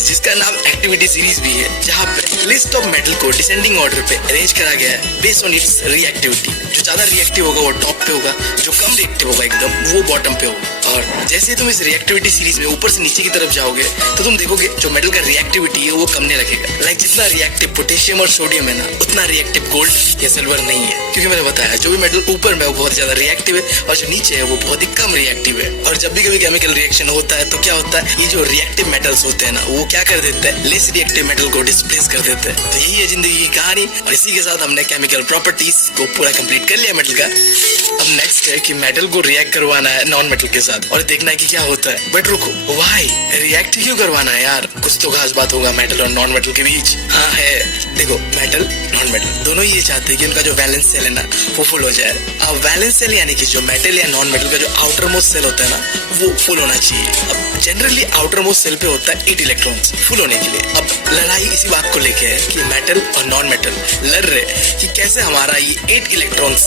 जिसका नाम एक्टिविटी सीरीज भी है, जहाँ पे लिस्ट ऑफ मेटल को डिसेंडिंग ऑर्डर पे अरेंज करा गया है बेस्ड ऑन इट्स रिएक्टिविटी। जो ज्यादा रिएक्टिव होगा वो टॉप पे होगा, जो कम रिएक्टिव होगा एकदम वो बॉटम पे होगा। और जैसे तुम इस रिएक्टिविटी सीरीज में ऊपर से नीचे की तरफ जाओगे तो तुम देखोगे जो मेटल का रिएक्टिविटी है वो कमने लगेगा। लाइक जितना रिएक्टिव पोटेशियम और सोडियम है ना उतना रिएक्टिव गोल्ड या सिल्वर नहीं है, क्योंकि मैंने बताया जो भी मेटल ऊपर में वो बहुत ज्यादा रिएक्टिव है और जो नीचे है वो बहुत ही कम रिएक्टिव है। और जब भी कभी केमिकल रिएक्शन होता है तो क्या होता है, ये जो रिएक्टिव मेटल्स होते हैं ना वो क्या कर देते हैं, लेस रिएक्टिव मेटल को डिस्प्लेस कर देते हैं। तो यही है जिंदगी की कहानी और इसी के साथ हमने केमिकल प्रॉपर्टीज को पूरा कंप्लीट कर लिया मेटल का। अब नेक्स्ट है कि मेटल को रिएक्ट करवाना है नॉन मेटल के साथ और देखना है कि क्या होता है। बट रुको, व्हाई रिएक्ट क्यों करवाना है यार, कुछ तो खास बात होगा मेटल और नॉन मेटल के बीच। हाँ है, देखो मेटल नॉन मेटल दोनों ये चाहते हैं कि उनका जो वैलेंस सेल है ना वो फुल हो जाए। अब वैलेंस सेल यानी कि जो मेटल या नॉन मेटल का जो आउटर मोस्ट सेल होता है ना वो फुल होना चाहिए। अब जनरली आउटर मोस्ट सेल पे होता है 8 इलेक्ट्रॉन्स फुल होने के लिए। अब लड़ाई इसी बात को लेके है कि मेटल और नॉन मेटल लड़ रहे कि कैसे हमारा ये 8 इलेक्ट्रॉन्स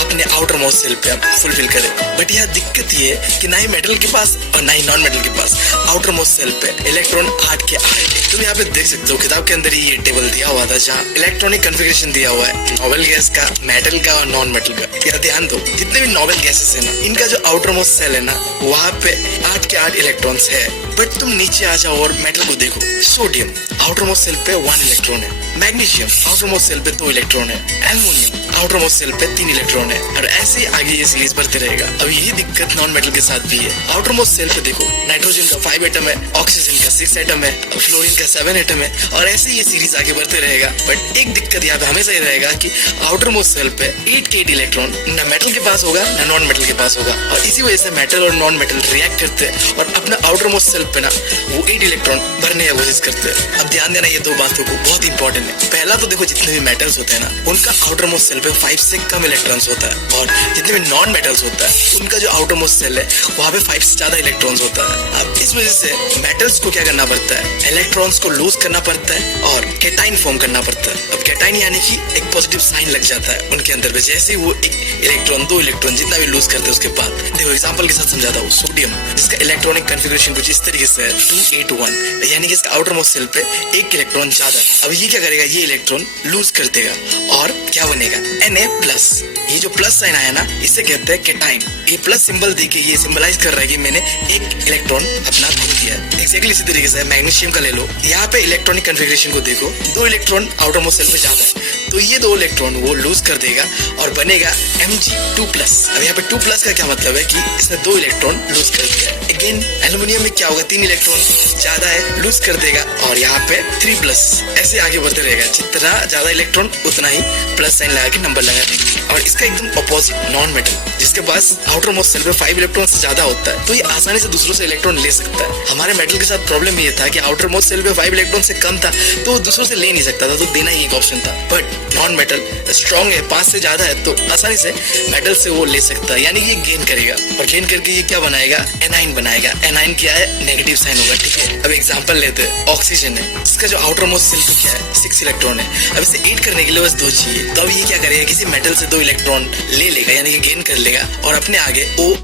अपने आउटर मोस्ट सेल पे फुलफिल करे। बट यहाँ दिक्कत ये है कि ना ही मेटल के पास और ना ही नॉन मेटल के पास आउटर मोस्ट सेल पे इलेक्ट्रॉन 8 के 8। तुम यहाँ पे देख सकते हो किताब के अंदर ही ये टेबल दिया हुआ था जहाँ इलेक्ट्रॉनिक कॉन्फ़िगरेशन दिया हुआ है नोबेल गैस का, मेटल का और नॉन मेटल का। यार ध्यान दो, जितने भी नोबेल गैसेस है ना इनका जो आउटर मोस्ट सेल है ना वहाँ पे 8 के 8 इलेक्ट्रॉन्स है। बट तुम नीचे आ जाओ और मेटल को देखो, सोडियम आउटर मोस्ट सेल पे 1 इलेक्ट्रॉन है, मैग्नीशियम आउटर मोस्ट सेल पे 2 इलेक्ट्रॉन है, एल्युमिनियम आउटर मोस्ट सेल पे 3 इलेक्ट्रॉन है और ऐसे ही आगे ये सीरीज बढ़ते रहेगा। अब यही दिक्कत नॉन मेटल के साथ भी है। आउटर मोस्ट सेल पे देखो नाइट्रोजन का 5 एटम है, ऑक्सीजन का 6 एटम है, फ्लोरीन का 7 एटम है और ऐसे ये सीरीज आगे बढ़ते रहेगा। बट एक दिक्कत यहाँ पे हमेशा ये रहेगा कि आउटर मोस्ट सेल पे 8 के 8 इलेक्ट्रॉन ना मेटल के पास होगा ना नॉन मेटल के पास होगा और इसी वजह से मेटल और नॉन मेटल रिएक्ट करते हैं और अपना आउटर मोस्ट सेल पे ना वो 8 इलेक्ट्रॉन भरने की कोशिश करते हैं। अब ध्यान देना ये दो बातों को, बहुत इंपॉर्टेंट है। पहला तो देखो जितने भी मेटल्स होते हैं ना उनका आउटर मोस्ट सेल पे 5 से कम इलेक्ट्रॉन्स होता है और जितने भी नॉन मेटल्स होता है उनका जो आउटर मोस्ट सेल है वहाँ पे 5 से ज्यादा इलेक्ट्रॉन्स होता है। अब इस वजह से मेटल्स को क्या करना पड़ता है, इलेक्ट्रॉन्स को लूज करना पड़ता है और कैटाइन फॉर्म करना पड़ता है। अब कैटाइन यानी कि एक पॉजिटिव साइन लग जाता है उनके अंदर पे, जैसे ही वो एक इलेक्ट्रॉन 2 इलेक्ट्रॉन जितना भी लूज करते हैं उसके बाद। देखो एग्जांपल के साथ समझाता हूँ, सोडियम जिसका इलेक्ट्रॉनिक कॉन्फ़िगरेशन कुछ इस तरीके से है 281, यानी कि इसका आउटर मोस्ट सेल पे 1 इलेक्ट्रॉन ज्यादा। अब ये क्या करेगा करेगा, ये इलेक्ट्रॉन लूज कर देगा और क्या बनेगा, Na+। ये जो प्लस साइन आया ना, इसे कहते हैं कैटाइन। ये प्लस सिंबल देके ये सिंबलाइज कर रहा है कि मैंने एक इलेक्ट्रॉन अपना खो दिया है। एक्जैक्टली इसी तरीके से मैग्नीशियम का ले लो, यहाँ पे इलेक्ट्रॉनिक कन्फिग्रेशन को देखो, 2 इलेक्ट्रॉन आउटर मोस्ट शेल पे ज्यादा है, तो ये 2 इलेक्ट्रॉन वो लूज कर देगा और बनेगा Mg2+। अब यहाँ पे 2+ का क्या मतलब है कि इसने 2 इलेक्ट्रॉन लूज कर दिया है। अगेन एल्यूमिनियम में क्या होगा, 3 इलेक्ट्रॉन ज्यादा है, लूज कर देगा और यहाँ पे 3+। ऐसे आगे बढ़ते रहेगा, जितना ज्यादा इलेक्ट्रॉन उतना ही प्लस साइन लगा के नंबर लगा देंगे। और इसका एकदम अपोजिट नॉन मेटल, जिसके पास आउटर मोस्ट शेल पे 5 इलेक्ट्रॉन से ज्यादा होता है, तो ये आसानी से दूसरों से इलेक्ट्रॉन ले सकता है। हमारे मेटल के साथ प्रॉब्लम ये था कि आउटर मोस्ट शेल पे 5 इलेक्ट्रॉन से कम था, तो वो दूसरों से ले नहीं सकता था, तो देना ही एक ऑप्शन था। बट नॉन मेटल स्ट्रॉन्ग है, 5 से ज्यादा है, तो आसानी से मेटल से वो ले सकता है, यानी कि ये गेन करेगा और गेन करके ये क्या बनाएगा, एनाइन बनाएगा। एनाइन क्या है, नेगेटिव साइन होगा, ठीक है। अब एग्जांपल लेते हैं, ऑक्सीजन है, इसका जो आउटर मोस्ट शेल पे क्या है, 6 इलेक्ट्रॉन है। अब इसे 8 करने के लिए बस 2 चाहिए, तो अब ये क्या करेगा, किसी मेटल से 2 इलेक्ट्रॉन ले लेगा, यानी कि गेन कर लेगा और अपने आगे 2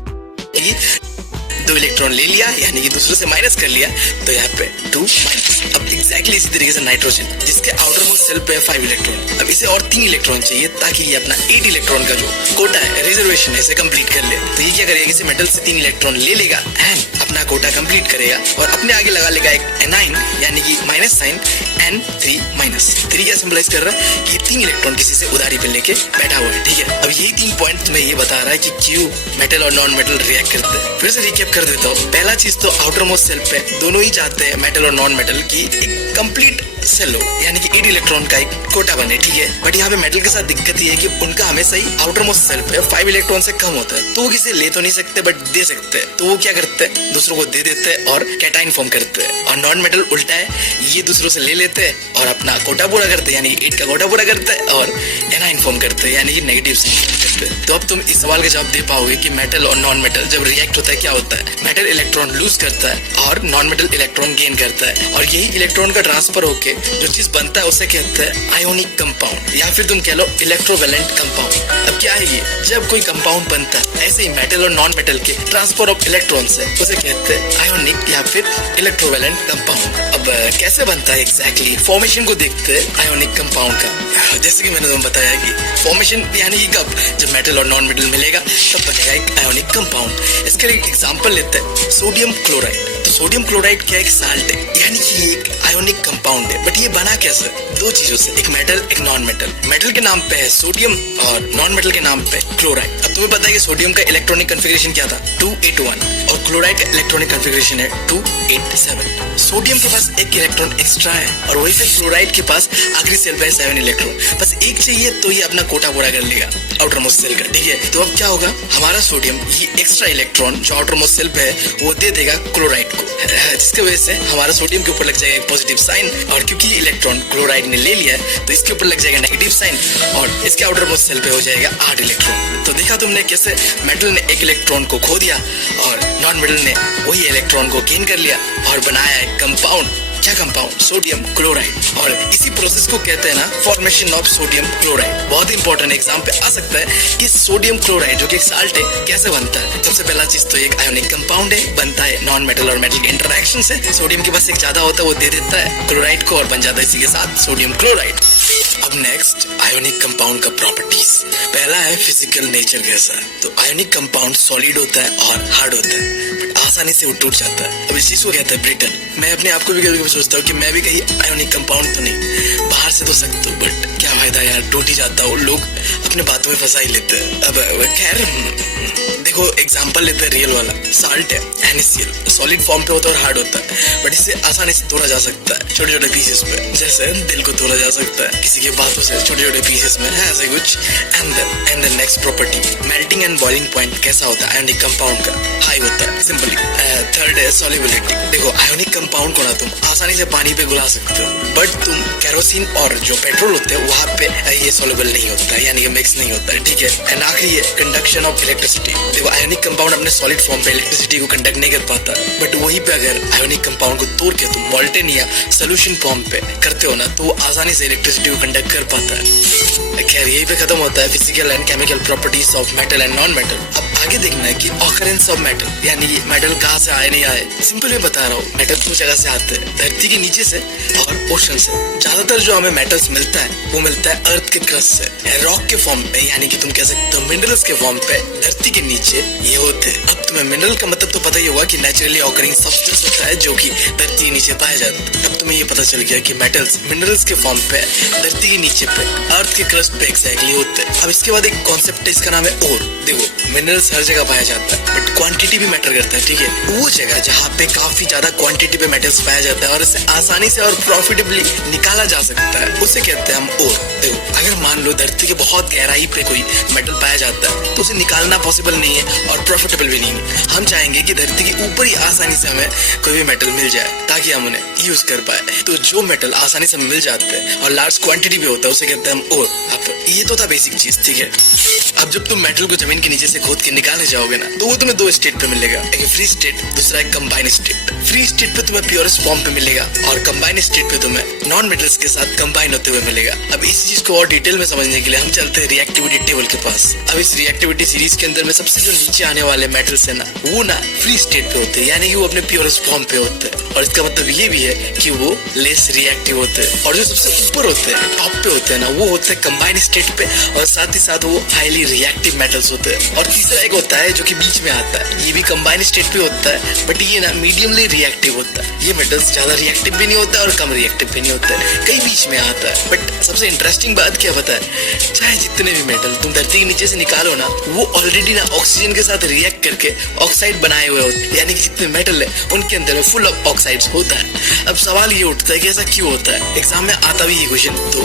इलेक्ट्रॉन ले लिया, यानी कि दूसरे से माइनस कर लिया, तो यहाँ पे 2-। अब एग्जैक्टली इसी तरीके से नाइट्रोजन, जिसके आउटर मोस्ट शेल पे 5 इलेक्ट्रॉन, अब इसे और 3 इलेक्ट्रॉन चाहिए ताकि ये अपना 8 इलेक्ट्रॉन का जो कोटा है, रिजर्वेशन है, इसे कंप्लीट कर ले। तो ये क्या करेगा, किसी मेटल से 3 इलेक्ट्रॉन ले लेगा एंड अपना कोटा कंप्लीट करेगा और अपने आगे लगा लेगा एक एनाइन, यानी कि माइनस साइन, N3-। 3 क्या सिंबलाइज कर रहा है कि 3 इलेक्ट्रॉन किसी से उधारी पे लेके बैठा हुआ है, ठीक है। अब यही 3 पॉइंट में ये बता रहा है कि क्यों मेटल और नॉन मेटल रिएक्ट करते हैं। फिर से रिकैप कर देता हूँ। पहला चीज तो आउटर मोस्ट शेल पे दोनों ही चाहते हैं, मेटल और नॉन मेटल, की एक कंप्लीट शेल हो, यानी कि 8 इलेक्ट्रॉन का एक कोटा बने, ठीक है। बट यहाँ पे मेटल के साथ दिक्कत ये है कि उनका हमेशा ही आउटर मोस्ट शेल पे 5 इलेक्ट्रॉन से कम होता है, तो वो किसी ले तो नहीं सकते बट दे सकते हैं। तो वो क्या करते हैं, दूसरों को दे देते हैं और कैटाइन फॉर्म करते हैं। और नॉन मेटल उल्टा है, ये दूसरों से ले लेते हैं और अपना कोटा पूरा करते हैं, यानी 8 का कोटा पूरा करते हैं और एनाइन फॉर्म करते हैं, यानी कि नेगेटिव साइन करते हैं। तो अब तुम इस सवाल का जवाब दे पाओगे कि मेटल और नॉन मेटल जब रिएक्ट होता है क्या होता है। मेटल इलेक्ट्रॉन लूज करता है और नॉन मेटल इलेक्ट्रॉन गेन करता है, और यही इलेक्ट्रॉन का ट्रांसफर होके जो चीज बनता है उसे कहते हैं आयोनिक कंपाउंड, या फिर तुम कह लो इलेक्ट्रोवैलेंट कंपाउंड। अब क्या है ये, जब कोई कंपाउंड बनता है, ऐसे ही मेटल और नॉन मेटल के ट्रांसफर ऑफ इलेक्ट्रॉन से उसे कहते हैं आयोनिक या फिर इलेक्ट्रोवैलेंट कंपाउंड। अब कैसे बनता है एग्जैक्टली, फॉर्मेशन को देखते हैं आयोनिक कंपाउंड का। जैसे कि मैंने तुम्हें बताया कि फॉर्मेशन यानी कि कब, जब मेटल और नॉन मेटल मिलेगा तब बनेगा एक आयोनिक कंपाउंड। इसके लिए एग्जांपल लेते हैं सोडियम क्लोराइड। तो सोडियम क्लोराइड क्या, एक साल्ट है, यानी कि ये एक आयोनिक कंपाउंड है। बट ये बना कैसे, 2 चीजों से, एक मेटल एक नॉन मेटल। मेटल के नाम पे है सोडियम और नॉन मेटल के नाम पे क्लोराइड। अब तुम्हें पता है कि सोडियम का इलेक्ट्रॉनिक कन्फिग्रेशन क्या था, 281, और क्लोराइड का इलेक्ट्रॉनिक कन्फिग्रेशन है 287। सोडियम के पास एक इलेक्ट्रॉन एक्स्ट्रा है और वही से क्लोराइड के पास आखिरी सेल पे 7 इलेक्ट्रॉन, बस एक चाहिए तो ये अपना कोटा पूरा कर लेगा आउटर मोस्ट सेल का, ठीक है। तो अब क्या होगा, हमारा सोडियम ये एक्स्ट्रा इलेक्ट्रॉन जो आउटर मोस्ट सेल पे है वो दे देगा क्लोराइड को, जिसके वजह से हमारा सोडियम के ऊपर लग जाएगा एक पॉजिटिव साइन, और क्योंकि ये इलेक्ट्रॉन क्लोराइड ने ले लिया है तो इसके ऊपर लग जाएगा नेगेटिव साइन और इसके आउटर मोस्ट सेल पे हो जाएगा 8 इलेक्ट्रॉन। तो देखा तुमने कैसे मेटल ने एक इलेक्ट्रॉन को खो दिया और नॉन मेटल ने वही इलेक्ट्रॉन को गेन कर लिया और बनाया एक कंपाउंड। क्या कंपाउंड, सोडियम क्लोराइड। और इसी प्रोसेस को कहते हैं ना फॉर्मेशन ऑफ सोडियम क्लोराइड। बहुत इंपॉर्टेंट एग्जाम पे आ सकता है कि सोडियम क्लोराइड जो कि एक साल्ट है कैसे बनता है। सबसे पहला चीज तो एक आयोनिक कंपाउंड है, बनता है नॉन मेटल और मेटल के इंटरेक्शन से। सोडियम के पास एक ज्यादा होता है, वो दे देता है क्लोराइड को और बन जाता है इसी के साथ सोडियम क्लोराइड। अब नेक्स्ट आयोनिक कंपाउंड का प्रॉपर्टीज। पहला है फिजिकल नेचर कैसा। तो आयोनिक कंपाउंड सॉलिड होता है और हार्ड होता है, बट आसानी से वो टूट जाता है। अब इस चीज को कहता है ब्रिटल। मैं अपने आप को भी कभी सोचता हूँ कि मैं भी कहीं आयोनिक कंपाउंड तो नहीं, बाहर से तो सकता हूँ बट क्या फायदा यार, टूट ही जाता हूँ। लोग अपने बातों में फंसा ही लेते हैं। अब खैर देखो एग्जांपल लेते हैं रियल वाला। साल्ट है NaCl, सॉलिड फॉर्म पे होता है और हार्ड होता है, बट इसे आसानी से तोड़ा जा सकता है छोटे छोटे पीसेस पे, जैसे दिल को तोड़ा जा सकता है किसी की बातों से छोटे छोटे पीसेस में है ऐसे कुछ। And the next property, melting and boiling point कैसा होता है आयोनिक कंपाउंड का, हाई होता है सिंपली। थर्ड है सॉल्युबिलिटी। देखो आयोनिक कंपाउंड को ना तुम आसानी से पानी पे घुला सकते हो, बट तुम केरोसिन और जो पेट्रोल होते हैं वहाँ पे ये सॉल्युबल नहीं होता है, यानी कि मिक्स नहीं होता है, ठीक है। एंड आखिरी है कंडक्शन ऑफ इलेक्ट्रिसिटी। देखो आयोनिक कंपाउंड अपने सॉलिड फॉर्म पे इलेक्ट्रिसिटी को कंडक्ट नहीं कर पाता, बट वहीं पे अगर आयोनिक कंपाउंड को तोड़ के तुम मॉल्टेन या सोल्यूशन फॉर्म पे करते हो ना तो वो आसानी से इलेक्ट्रिसिटी को कंडक्ट कर पाता है। खैर यही पे खत्म होता है physical and chemical properties of metal and non metal. अब आगे देखना है कि ऑकरेंस ऑफ मेटल, यानी कि मेटल कहाँ से आए नहीं आए। सिंपल में बता रहा हूँ, मेटल दो जगह से आते हैं, धरती के नीचे से और ओशन से। ज्यादातर जो हमें मेटल्स मिलता है वो मिलता है अर्थ के क्रस्ट से, रॉक के फॉर्म पे, यानी कि तुम कह सकते हो मिनरल्स के फॉर्म पे धरती के नीचे ये होते हैं। अब तुम्हें मिनरल का मतलब तो पता ही होगा कि नेचुरली ऑकरिंग सब्सटेंस होता है जो कि धरती के नीचे पाया जाता है। अब तुम्हें ये पता चल गया कि मेटल्स मिनरल्स के फॉर्म पे धरती के नीचे पे अर्थ के क्रस्ट पे एक्जैक्टली होते हैं। अब इसके बाद एक कॉन्सेप्ट है, इसका नाम है ओर। देखो मिनरल्स हर जगह पाया जाता है बट क्वांटिटी भी मैटर करता है, ठीक है। वो जगह जहाँ पे काफी ज्यादा क्वांटिटी पे मेटल्स पाया जाता है और इसे आसानी से और प्रॉफिटेबली निकाला जा सकता है, उसे कहते हैं हम ओर। देखो अगर मान लो धरती के बहुत गहराई पे कोई मेटल पाया जाता है तो उसे निकालना पॉसिबल नहीं है और प्रॉफिटेबल भी नहीं है। हम चाहेंगे कि धरती के ऊपर ही आसानी से हमें कोई भी मेटल मिल जाए ताकि हम उन्हें यूज कर पाए। तो जो मेटल आसानी से मिल जाते हैं और लार्ज क्वांटिटी भी होता है उसे कहते हैं हम ओर। अब ये तो था बेसिक चीज, ठीक है। अब जब तुम मेटल को जमीन के नीचे से खोद के निकालने जाओगे ना तो वो तुम्हें दो स्टेट पे मिलेगा, एक फ्री स्टेट, दूसरा एक कंबाइन स्टेट। फ्री स्टेट पे तुम्हें प्योरेस्ट फॉर्म पे मिलेगा और कंबाइन स्टेट पे तुम्हें नॉन मेटल्स के साथ कंबाइन होते हुए मिलेगा। अब इस चीज को और डिटेल में समझने के लिए हम चलते हैं रिएक्टिविटी टेबल के पास। अब इस रिएक्टिविटी सीरीज के अंदर में सबसे जो नीचे आने वाले मेटल्स है ना वो ना फ्री स्टेट पे होते हैं, यानी कि वो अपने प्योरेस्ट फॉर्म पे होते हैं। और इसका मतलब ये भी है कि वो लेस रिएक्टिव होते हैं। और जो सबसे ऊपर होते हैं, टॉप पे होते हैं ना, वो होते हैं कंबाइन स्टेट पे और साथ ही साथ वो हाईली रिएक्टिव मेटल्स होते हैं। और तीसरा एक होता है जो कि बीच में आता है, ये भी कंबाइन स्टेट पे होता है बट ये ना मीडियमली रिएक्टिव होता है। ये मेटल्स ज्यादा रिएक्टिव भी नहीं होता है और कम रिएक्टिव भी नहीं होता है, कहीं बीच में आता है। बट सबसे इंटरेस्टिंग बात क्या पता है, चाहे जितने भी मेटल तुम धरती के नीचे से निकालो ना वो ऑलरेडी ना ऑक्सीजन के साथ रिएक्ट करके ऑक्साइड बनाए हुए होते हैं, यानी कि जितने मेटल है उनके अंदर में फुल ऑफ ऑक्साइड्स होता है। अब सवाल ये उठता है कि ऐसा क्यों होता है, एग्जाम में आता भी ये क्वेश्चन। तो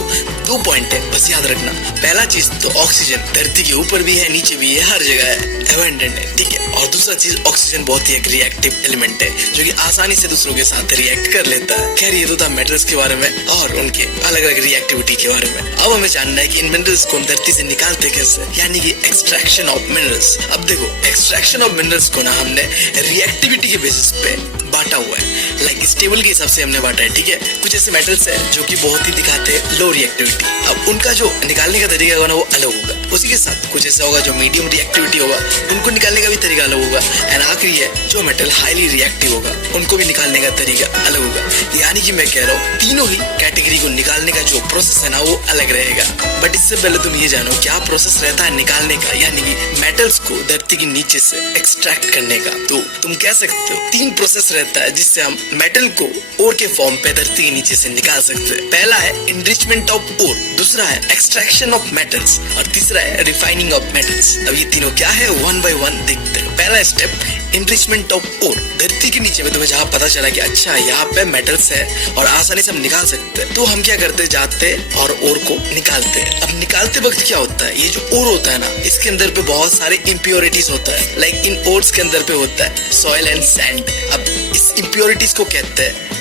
दो पॉइंट है बस याद रखना। पहला चीज तो ऑक्सीजन धरती के ऊपर भी है, नीचे भी है, हर जगह है, एबंडेंट है, ठीक है। और दूसरा चीज ऑक्सीजन बहुत ही एक रिएक्टिव एलिमेंट है जो कि आसानी से दूसरों के साथ रिएक्ट कर लेता है। खैर ये तो था मेटल्स के बारे में और उनके अलग अलग रिएक्टिविटी के बारे में। अब हमें जानना है कि इन मिनरल्स को धरती से निकालते कैसे, यानी कि एक्सट्रैक्शन ऑफ मिनरल्स। अब देखो एक्सट्रैक्शन ऑफ मिनरल्स को ना हमने रिएक्टिविटी के बेसिस पे बांटा हुआ है, लाइक स्टेबल के हिसाब से हमने बांटा है, ठीक है। कुछ ऐसे मेटल्स है जो कि बहुत ही दिखाते हैं लो रिएक्टिविटी, अब उनका जो निकालने का तरीका होगा ना वो अलग होगा। उसी के साथ कुछ ऐसा होगा जो मीडियम रिएक्टिविटी होगा, उनको निकालने का भी तरीका अलग होगा। एंड आखिरी है जो मेटल हाईली रिएक्टिव होगा उनको भी निकालने का तरीका अलग होगा। यानी कि मैं कह रहा हूँ तीनों ही कैटेगरी को निकालने का जो प्रोसेस है ना वो अलग रहेगा। बट इससे पहले तुम ये जानो क्या प्रोसेस रहता है निकालने का, यानी कि मेटल्स को धरती के नीचे से एक्सट्रैक्ट करने का। तो तुम कह सकते हो तीन प्रोसेस रहता है जिससे हम मेटल को ओर के फॉर्म पे धरती के नीचे से निकाल सकते हैं। पहला है इनरिचमेंट ऑफ ओर, दूसरा है एक्सट्रैक्शन ऑफ मेटल्स और तीसरा है रिफाइनिंग ऑफ मेटल्स। अब ये तीनों क्या है वन बाय वन देखते हैं। पहला स्टेप इनरिचमेंट ऑफ ओर। धरती के नीचे में तुम्हें जहाँ पता चला कि अच्छा यहाँ पे मेटल्स है और आसानी से हम निकाल सकते हैं, तो हम क्या करते जाते और ओर को निकालते हैं। अब निकालते वक्त क्या होता है, ये जो ओर होता है ना इसके अंदर पे बहुत सारे इम्प्योरिटीज होता है, लाइक इन ओर्स के अंदर पे होता है सॉइल एंड सैंड। अब इस इम्प्योरिटीज को कहते हैं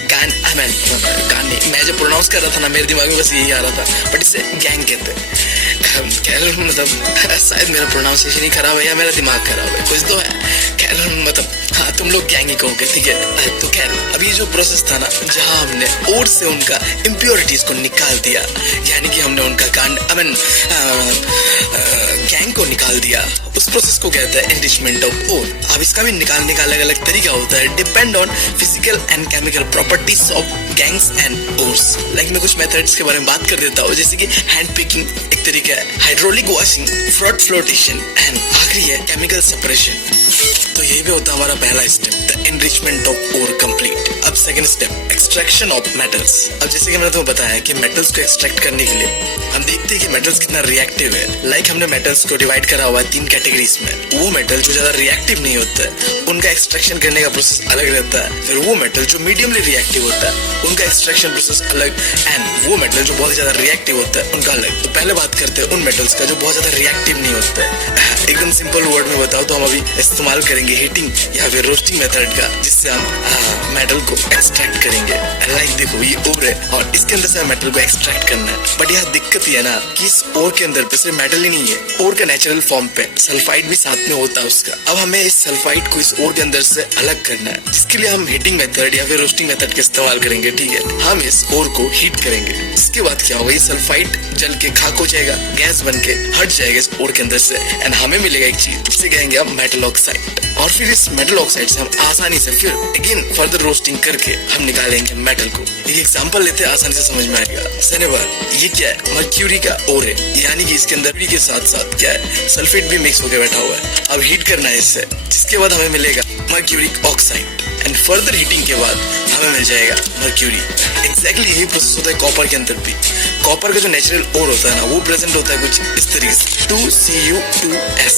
मैं जो प्रोनाउंस कर रहा था ना मेरे दिमाग में बस यही आ रहा था बट इसे गैंग कहते हैं। मतलब शायद मेरा प्रोनाउंसिएशन ही खराब है या मेरा दिमाग खराब है, कुछ तो है। खैर मतलब हाँ तुम लोग गैंग ही कहोगे, ठीक है। तो खैर अब ये जो प्रोसेस था ना जहाँ हमने ओर से उनका इम्प्योरिटीज को निकाल दिया, यानी कि हमने उनका गैंग को निकाल दिया, उस प्रोसेस को कहते हैं एनरिचमेंट ऑफ ओर। अब इसका भी निकालने का अलग अलग तरीका होता है, depend on physical and chemical properties of gangs and ores. Like मैं कुछ मेथड्स के बारे में बात कर देता हूँ, जैसे कि हैंड पिकिंग एक तरीका है, hydraulic washing, fraud flotation and आखिरी है केमिकल सेपरेशन। तो यही भी होता है हमारा पहला step, the enrichment of ore complete. अब second step extraction of metals. अब जैसे कि मैंने तुम्हें बताया कि मेटल्स को एक्सट्रैक्ट करने के लिए हम देखते हैं कि मेटल्स कितना रिएक्टिव है। लाइक हमने मेटल्स को डिवाइड करा हुआ है तीन कैटेगरीज में। वो मेटल जो ज्यादा रिएक्टिव नहीं होता है उनका एक्सट्रैक्शन करने का प्रोसेस अलग रहता है। फिर वो मेटल जो मीडियमली रिएक्टिव होता है उनका एक्सट्रैक्शन प्रोसेस अलग, एंड वो मेटल जो बहुत ज्यादा रिएक्टिव होता है उनका अलग। तो पहले बात करते हैं उन मेटल्स का जो बहुत ज्यादा रिएक्टिव नहीं होता है। एकदम सिंपल वर्ड में बताओ तो हम अभी इस्तेमाल करेंगे हीटिंग या फिर रोस्टिंग मेथड मेथड का, जिससे हम मेटल को एक्सट्रैक्ट करेंगे। लाइक देखो ये ओर है और इसके अंदर से मेटल को एक्सट्रैक्ट करना है। बट यहाँ दिक्कत ये है ना कि इस ओर के अंदर पे सिर्फ मेटल ही नहीं है, ओर का नेचुरल फॉर्म पे सल्फाइड भी साथ में होता है उसका। अब हमें इस सल्फाइड को इस ओर के अंदर से अलग करना है, जिसके लिए हम हीटिंग मेथड या फिर रोस्टिंग मेथड का इस्तेमाल करेंगे। ठीक है, हम इस ओर को हीट करेंगे। इसके बाद क्या होगा, ये सल्फाइड जल के खाक हो जाएगा, गैस बन के हट जाएगा इस ओर के अंदर से, एंड हमें मिलेगा एक चीज जिसे कहेंगे हम मेटल ऑक्साइड। और फिर इस मेटल ऑक्साइड से हम आसानी से फिर अगेन फर्दर रोस्टिंग करके हम निकालेंगे मेटल को। एक एग्जांपल लेते हैं, आसानी से समझ में आएगा। सनेवर ये क्या है, मर्क्यूरी का ओर है, यानी कि इसके अंदर के साथ साथ क्या है, सल्फेट भी मिक्स होकर बैठा हुआ है। अब हीट करना है इससे, जिसके बाद हमें मिलेगा mercuric oxide, and further heating के बाद हमें मिल जाएगा मर्क्यूरी। एग्जैक्टली यही प्रोसेस होता है कॉपर के अंदर भी। कॉपर का जो नेचुरल ओर होता है ना, वो प्रेजेंट होता है कुछ इस तरीके से, 2Cu2S।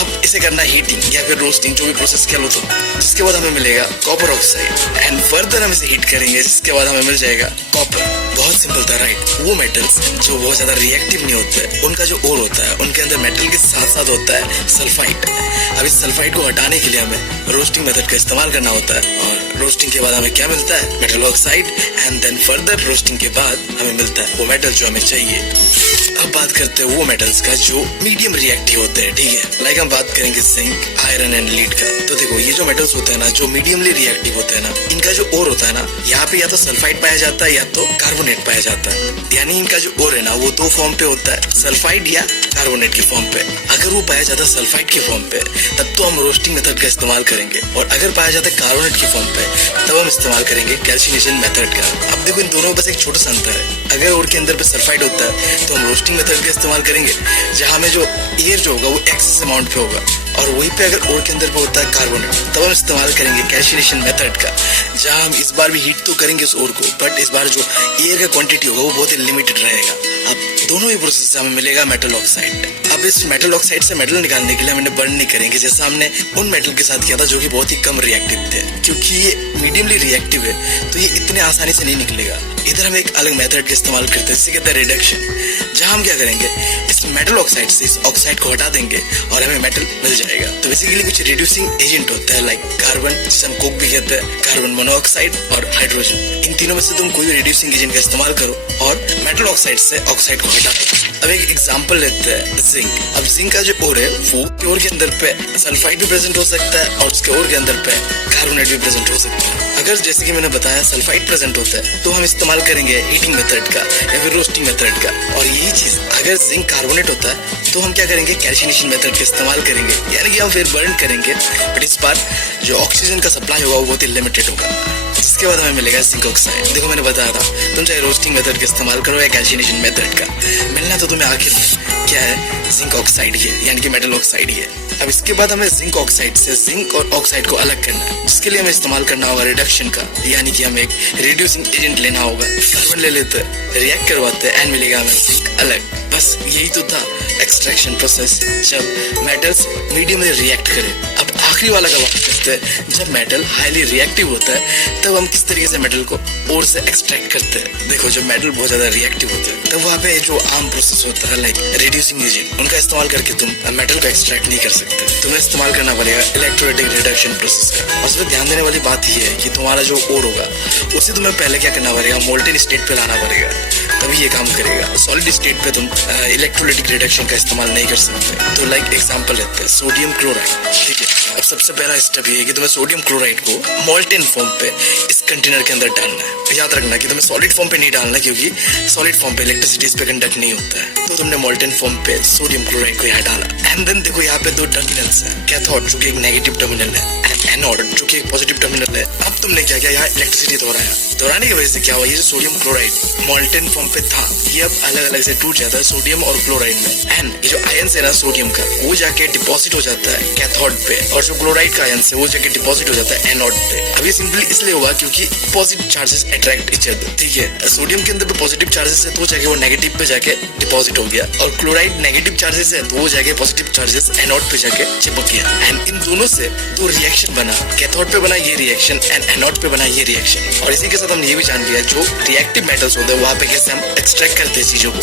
अब इसे करना हीटिंग या फिर रोस्टिंग, जो भी प्रोसेस कह लो तो, जिसके बाद हमें मिलेगा कॉपर ऑक्साइड, एंड फर्दर हम इसे हीट करेंगे, जिसके बाद हमें मिल जाएगा कॉपर। बहुत सिंपल था राइट। वो मेटल्स जो बहुत ज्यादा रिएक्टिव नहीं होते, उनका जो ओर होता है उनके अंदर मेटल के साथ साथ होता है सल्फाइड। अब इस सल्फाइड को हटाने के लिए हमें रोस्टिंग मेथड का इस्तेमाल करना होता है, और रोस्टिंग के बाद हमें क्या मिलता है, metal oxide, and then further roasting के बाद हमें मिलता है वो मेटल जो हमें चाहिए। अब बात करते हैं वो मेटल्स का जो मीडियम रिएक्टिव होते हैं। ठीक है, लाइक हम बात करेंगे जिंक, आयरन एंड लीड का। तो देखो ये जो मेटल्स होते हैं ना, जो मीडियमली रिएक्टिव होते हैं ना, इनका जो ओर होता है ना, यहाँ पे या तो सल्फाइड पाया जाता है या तो कार्बोनेट पाया जाता है। यानी इनका जो ओर है ना, वो दो फॉर्म पे होता है, सल्फाइड या कार्बोनेट के फॉर्म पे। अगर वो पाया जाता है सल्फाइड के फॉर्म पे, तब तो हम रोस्टिंग मेथड का इस्तेमाल करेंगे, और अगर पाया जाता है कार्बोनेट के फॉर्म पे, तब हम इस्तेमाल करेंगे कैल्सिनेशन मेथड का। अब देखो इन दोनों में बस एक छोटा सा अंतर है। अगर ओर के अंदर पे सल्फाइड होता है तो हम रोस्टिंग मेथड का इस्तेमाल करेंगे, जहाँ में जो एयर जो होगा वो एक्सेस अमाउंट पे होगा, और वहीं पे अगर ओर के अंदर पे होता है कार्बोनेट, तब हम इस्तेमाल करेंगे कैल्सिनेशन मेथड का, जहाँ हम इस बार भी हीट तो करेंगे उस ओर को, बट इस बार जो एयर का क्वांटिटी होगा वो बहुत ही लिमिटेड रहेगा। अब दोनों ही प्रोसेस से हमें मिलेगा मेटल ऑक्साइड। अब इस मेटल ऑक्साइड से मेटल निकालने के लिए हमने बर्न नहीं करेंगे, जैसा हमने उन मेटल के साथ किया था जो कि बहुत ही कम रिएक्टिव थे। क्योंकि ये मीडियमली रिएक्टिव है तो ये इतने आसानी से नहीं निकलेगा। इधर हम एक अलग मेथड का इस्तेमाल करते हैं, जिसे कहते हैं रिडक्शन, जहाँ हम क्या करेंगे, इस मेटल ऑक्साइड से इस ऑक्साइड को हटा देंगे और हमें मेटल मिल जाएगा। तो बेसिकली कुछ रिड्यूसिंग एजेंट होता है, लाइक कार्बन, जिसे हम कोक भी कहते हैं, कार्बन मोनोऑक्साइड और हाइड्रोजन। इन तीनों में से तुम कोई भी रिड्यूसिंग एजेंट का इस्तेमाल करो और मेटल ऑक्साइड से ऑक्साइड को हटा दो। अब एक एग्जांपल लेते हैं जिंक। अब जिंक का जो ओर है, वो ओर के अंदर पे सल्फाइड भी प्रेजेंट हो सकता है और उसके ओर के अंदर पे कार्बोनेट भी प्रेजेंट हो सकता है। अगर जैसे कि मैंने बताया सल्फाइड प्रेजेंट होता है, तो हम इस्तेमाल करेंगे हीटिंग मेथड का या फिर रोस्टिंग मेथड का। और यही चीज अगर जिंक कार्बोनेट होता है, तो हम क्या करेंगे, कैल्सिनेशन मेथड का इस्तेमाल करेंगे, यानी कि हम फिर बर्न करेंगे, बट इस बार जो ऑक्सीजन का सप्लाई होगा वो बहुत ही लिमिटेड होगा, जिसके बाद हमें मिलेगा जिंक ऑक्साइड। देखो मैंने बताया था, तुम चाहे रोस्टिंग मेथड का इस्तेमाल करो या कैल्सिनेशन मेथड का, मिलना तो तुम्हें आखिर क्या है, जिंक ऑक्साइड ही है, यानी कि मेटल ऑक्साइड ही है। अब इसके बाद हमें जिंक ऑक्साइड से जिंक और ऑक्साइड को अलग करना है, जिसके लिए हमें इस्तेमाल करना होगा रिडक्शन का, यानी कि हमें एक रिड्यूसिंग एजेंट लेना होगा। कार्बन ले लेते हैं, रिएक्ट करवाते हैं, एंड मिलेगा हमें जिंक अलग। बस यही तो था एक्सट्रैक्शन प्रोसेस, जब मेटल्स मीडियमली रिएक्ट करें। अब आखिरी वाला का बात करते हैं, जब मेटल हाईली रिएक्टिव होता है, तब हम किस तरीके से मेटल को ओर से एक्सट्रैक्ट करते हैं। देखो जब मेटल बहुत ज्यादा रिएक्टिव होता है, तब वहाँ पे जो आम प्रोसेस होता है, लाइक रिड्यूसिंग एजेंट, उनका इस्तेमाल करके तुम मेटल को एक्सट्रैक्ट नहीं कर सकते। तुम्हें इस्तेमाल करना पड़ेगा इलेक्ट्रोलाइटिक रिडक्शन प्रोसेस का। और सिर्फ ध्यान देने वाली बात यह है कि तुम्हारा जो ओर होगा, उसे तुम्हें पहले क्या करना पड़ेगा, मोल्टेन स्टेट पे लाना पड़ेगा, तभी ये काम करेगा। सॉलिड स्टेट पे तुम इलेक्ट्रोलाइटिक रिडक्शन का इस्तेमाल नहीं कर सकते। तो लाइक एग्जांपल लेते हैं सोडियम क्लोराइड। ठीक है, अब सबसे पहला स्टेप ये है कि तुम्हें सोडियम क्लोराइड को मोल्टेन फॉर्म पे इस कंटेनर के अंदर डालना है। याद रखना कि तुम्हें सॉलिड फॉर्म पे नहीं डालना, क्योंकि सॉलिड फॉर्म पे इलेक्ट्रिसिटी इस पे कंडक्ट नहीं होता है। तो तुमने मोल्टेन फॉर्म पे सोडियम क्लोराइड को यहाँ डाला, एंड देन देखो यहाँ पे दो टर्मिनल्स है, कैथोड जो कि एक नेगेटिव टर्मिनल है, एनोड जो कि एक पॉजिटिव टर्मिनल है। अब तुमने क्या किया, यहाँ इलेक्ट्रिसिटी दोहराया, दोहराने की वजह से क्या हुआ, ये जो सोडियम क्लोराइड मोल्टेन फॉर्म पे था, ये अब अलग अलग से टूट जाता है सोडियम और क्लोराइड में, एंड ये जो आयन है ना सोडियम का, वो जाके डिपॉजिट हो जाता है कैथोड पे, और जो क्लोराइड का आयन है वो जाके डिपॉजिट हो जाता है एनोड पे। अब ये सिंपली इसलिए हुआ क्योंकि positive charges attract each other. ठीक है, सोडियम के अंदर पे पॉजिटिव चार्जेस है, तो जाके वो नेगेटिव पे जाके डिपॉजिट हो गया, और क्लोराइड नेगेटिव चार्जेस है, तो वो जाके पॉजिटिव चार्जेस एनोड पे जाके चिपक गया, एंड इन दोनों से दो रिएक्शन बना, कैथोड पे बना ये रिएक्शन एंड एनोड पे बना ये रिएक्शन। और इसी के साथ हम ये भी जान लिया जो रिएक्टिव मेटल्स होते हैं वहाँ पे कैसे हम एक्सट्रैक्ट करते हैं चीजों को।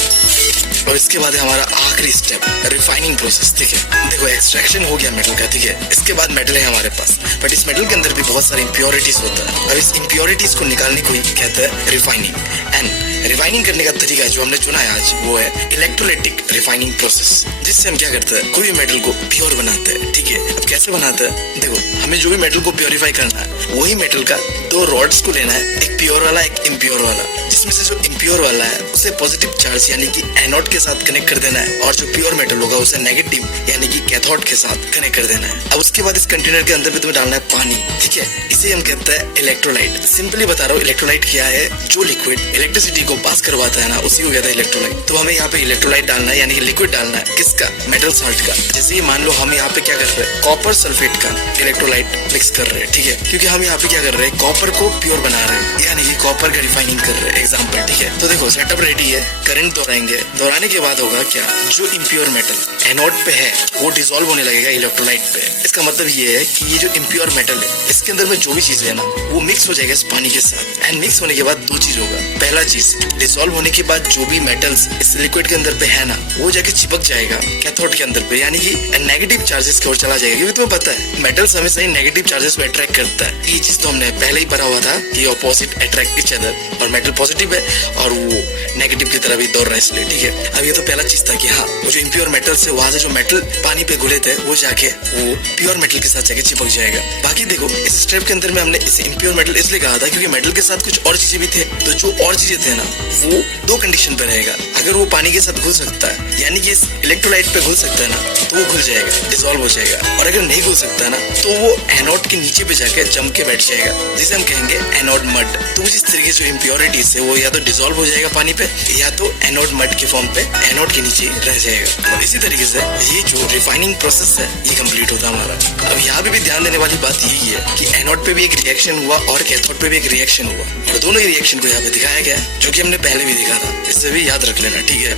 और इसके बाद है हमारा आखिरी स्टेप, रिफाइनिंग प्रोसेस। ठीक है, देखो एक्सट्रैक्शन हो गया मेटल का, ठीक है, इसके बाद मेटल है हमारे पास, बट इस मेटल के अंदर भी बहुत सारे इम्प्योरिटीज होता है। अब इस इम्प्योरिटीज को निकालने को ही कहते हैं रिफाइनिंग। एंड रिफाइनिंग करने का तरीका जो हमने चुना है आज वो है इलेक्ट्रोलाइटिक रिफाइनिंग प्रोसेस, जिससे हम क्या करते हैं, कोई भी मेटल को प्योर बनाते हैं। ठीक है, अब कैसे बनाते हैं, देखो हमें जो भी मेटल को प्योरीफाई करना है वही मेटल का दो रॉड्स को लेना है, एक प्योर वाला एक इम्प्योर वाला, जिसमें से जो इम्प्योर वाला है उसे पॉजिटिव चार्ज यानी कि एनोड के साथ कनेक्ट कर देना है, और जो प्योर मेटल होगा उसे नेगेटिव यानी कि कैथोड के साथ कनेक्ट कर देना है। अब उसके बाद इस कंटेनर के अंदर भी तुम्हें डालना है पानी। ठीक है, इसे हम कहते हैं इलेक्ट्रोलाइट। सिंपली बता रहा हूँ इलेक्ट्रोलाइट क्या है, जो लिक्विड इलेक्ट्रिसिटी को पास करवाता है ना उसी को कहता है इलेक्ट्रोलाइट। तो हमें यहाँ पे इलेक्ट्रोलाइट डालना है यानी कि लिक्विड डालना है, किसका, मेटल साल्ट का। जैसे ये मान लो हम यहाँ पे क्या कर रहे हैं, कॉपर सल्फेट का इलेक्ट्रोलाइट मिक्स कर रहे हैं। ठीक है, क्योंकि हम यहाँ पे क्या कर रहे हैं, कॉपर को प्योर बना रहे हैं यानी कि कॉपर का रिफाइनिंग कर रहे हैं, एग्जाम्पल। ठीक है, तो देखो सेटअप रेडी है, करंट दोहराएंगे, दोहराने के बाद होगा क्या, जो इम्प्योर मेटल एनोड पे है वो डिसॉल्व होने लगेगा इलेक्ट्रोलाइट पे। इसका मतलब ये है कि ये जो इम्प्योर मेटल है इसके अंदर में जो भी चीज है ना वो मिक्स हो जाएगा इस पानी के साथ। एंड मिक्स होने के बाद दो चीज होगा, पहला चीज डिसॉल्व होने के बाद जो भी मेटल्स इस लिक्विड के अंदर पे है ना वो जाके चिपक जाएगा कैथोड के अंदर पे, यानी कि नेगेटिव चार्जेस की ओर चला जाएगा। क्योंकि तुम्हें पता है मेटल्स हमेशा ही नेगेटिव चार्जेस को अट्रैक्ट करता है, ये चीज तो हमने पहले ही पढ़ा हुआ था कि ऑपोजिट अट्रैक्ट ईच अदर, और मेटल पॉजिटिव है और वो नेगेटिव की तरह भी दौड़ रहा है इसलिए। ठीक है, अब ये तो पहला चीज था कि हाँ वो जो इम्प्योर मेटल से वहां से जो मेटल पानी पे घुले थे वो जाके वो प्योर मेटल के साथ जाके चिपक जाएगा। बाकी देखो इस स्टेप के अंदर में हमने इसे इम्प्योर मेटल इसलिए कहा था क्योंकि मेटल के साथ कुछ और चीजें भी थे, तो जो और चीजें थे ना वो दो कंडीशन पे रहेगा। अगर वो पानी के साथ घुल सकता है यानी कि इस इलेक्ट्रोलाइट पे घुल सकता है ना तो वो घुल जाएगा, डिसॉल्व हो जाएगा, और अगर नहीं घुल सकता ना तो वो एनोड के नीचे पे जाके जम के बैठ जाएगा, जिसे हम कहेंगे एनोड मड। तो इस तरीके से इम्प्योरिटीज है वो या तो डिसॉल्व हो जाएगा पानी पे या तो एनोड मड के फॉर्म पे एनोड के नीचे रह जाएगा। और इसी तरीके से ये जो रिफाइनिंग प्रोसेस है ये कंप्लीट होता है हमारा। अब यहाँ पे भी ध्यान देने वाली बात यही है कि एनोड पे भी एक रिएक्शन हुआ और कैथोड पे भी एक रिएक्शन हुआ, और दोनों ही रिएक्शन को यहाँ पे दिखाया गया है जो कि हमने पहले भी देखा था, इससे भी याद रख लेना। ठीक है,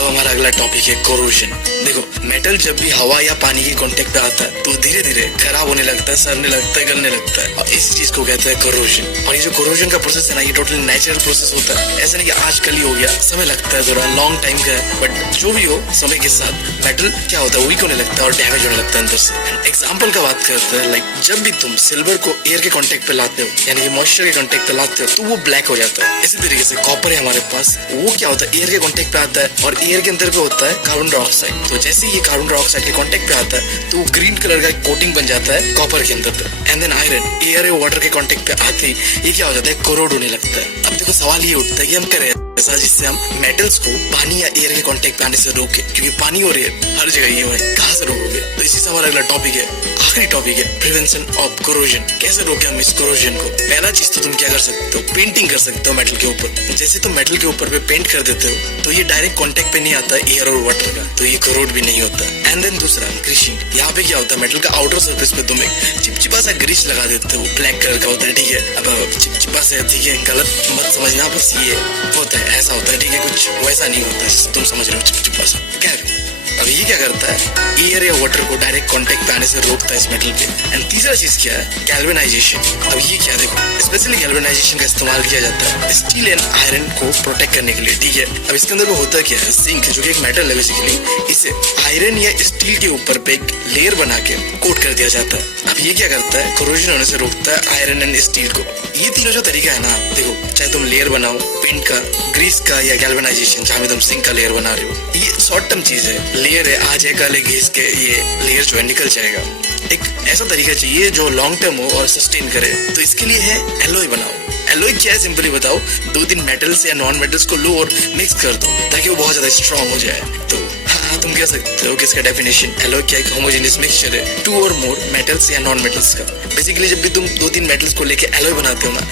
हमारा अगला टॉपिक है कोरोजन। देखो मेटल जब भी हवा या पानी के कांटेक्ट पे आता है तो धीरे धीरे खराब होने लगता है, सड़ने लगता है, गलने लगता है, और इस चीज को कहते हैं कोरोजन। और ये जो कोरोजन का प्रोसेस है ना ये टोटली नेचुरल प्रोसेस होता है, ऐसा नहीं कि आजकल ही हो गया, समय लगता है, थोड़ा लॉन्ग टाइम का है, बट जो भी हो समय के साथ मेटल क्या होता है वीक होने लगता है और डैमेज होने लगता है अंदर से। एग्जाम्पल का बात करते हैं, लाइक जब भी तुम सिल्वर को एयर के कॉन्टेक्ट पे लाते हो यानी कि मॉइस्चर के कॉन्टेक्ट पे लाते हो तो वो ब्लैक हो जाता है। इसी तरीके से कॉपर है हमारे पास, वो क्या होता है एयर के कॉन्टेक्ट पे आता है और एयर के अंदर पे होता है कार्बन डाइऑक्साइड। तो जैसे ये कार्बन डाइऑक्साइड के कांटेक्ट पे आता है तो ग्रीन कलर का कोटिंग बन जाता है कॉपर के अंदर पे। एंड देन आयरन एयर और वाटर के कांटेक्ट पे आते ही ये क्या हो जाता है, कोरोड होने लगता है। अब देखो सवाल ये उठता है कि हम करें ऐसा जिससे हम मेटल्स को पानी या एयर के कांटेक्ट पे आने से रोके, क्योंकि पानी और एयर हर जगह ये है, कहाँ से रोकोगे। तो इसी से हमारा अगला टॉपिक है, आखिरी टॉपिक है प्रिवेंशन ऑफ कोरोजन। कैसे रोके हम इस कोरोजन को। पहला चीज तो तुम क्या कर सकते हो, पेंटिंग कर सकते हो मेटल के ऊपर। जैसे तुम मेटल के ऊपर पे पेंट कर देते हो तो ये डायरेक्ट कांटेक्ट पे नहीं आता है एयर और वाटर का, तो ये कोरोड भी नहीं होता। एंड देन दूसरा ग्रीसिंग। यहाँ पे क्या होता है, मेटल का आउटर सरफेस पे तुम एक चिपचिपा सा ग्रीस लगा देते हो, ब्लैक कलर का होता है। ठीक है, अब चिपचिपा से ठीक है गलत मत समझना, बस ये होता है, ऐसा होता है। ठीक है, कुछ वैसा नहीं होता तुम समझ रहे हो, चिपचिपा सा। खैर अब ये क्या करता है, एयर या वाटर को डायरेक्ट कांटेक्ट पे आने से रोकता है इस मेटल पे। एंड तीसरा चीज क्या है, गैल्वेनाइजेशन। अब ये क्या, देखो स्पेशली गैल्वेनाइजेशन का इस्तेमाल किया जाता है स्टील एंड आयरन को प्रोटेक्ट करने के लिए। ठीक है, अब इसके अंदर होता क्या है, जिंक जो कि एक मेटल है बेसिकली, इसे आयरन या स्टील के ऊपर पे एक लेयर बना के कोट कर दिया जाता है। अब ये क्या करता है, कोरोजन होने से रोकता है आयरन एंड स्टील को। ये तीनों जो तरीका है ना, देखो चाहे तुम लेयर बनाओ पेंट का, ग्रीस का या गैल्वेनाइजेशन जहाँ में तुम जिंक का लेयर बना रहे हो, ये शॉर्ट टर्म चीज है। लेयर है, आज एक कल घिस के ये लेयर जो है निकल जाएगा। एक ऐसा तरीका चाहिए जो लॉन्ग टर्म हो और सस्टेन करे, तो इसके लिए है एलॉय बनाओ। एलॉय क्या है, सिंपली बताओ, 2-3 मेटल्स या नॉन मेटल्स को लो और मिक्स कर दो ताकि वो बहुत ज्यादा स्ट्रॉन्ग हो जाए। तो हाँ हाँ, तुम कह सकते हो कि इसका डेफिनेशन एलॉय क्या एक होमोजेनियस मिक्सचर है टू और मोर मेटल्स या नॉन मेटल्स का। बेसिकली जब भी तुम 2-3 मेटल्स को लेके एलॉय बनाते हो ना,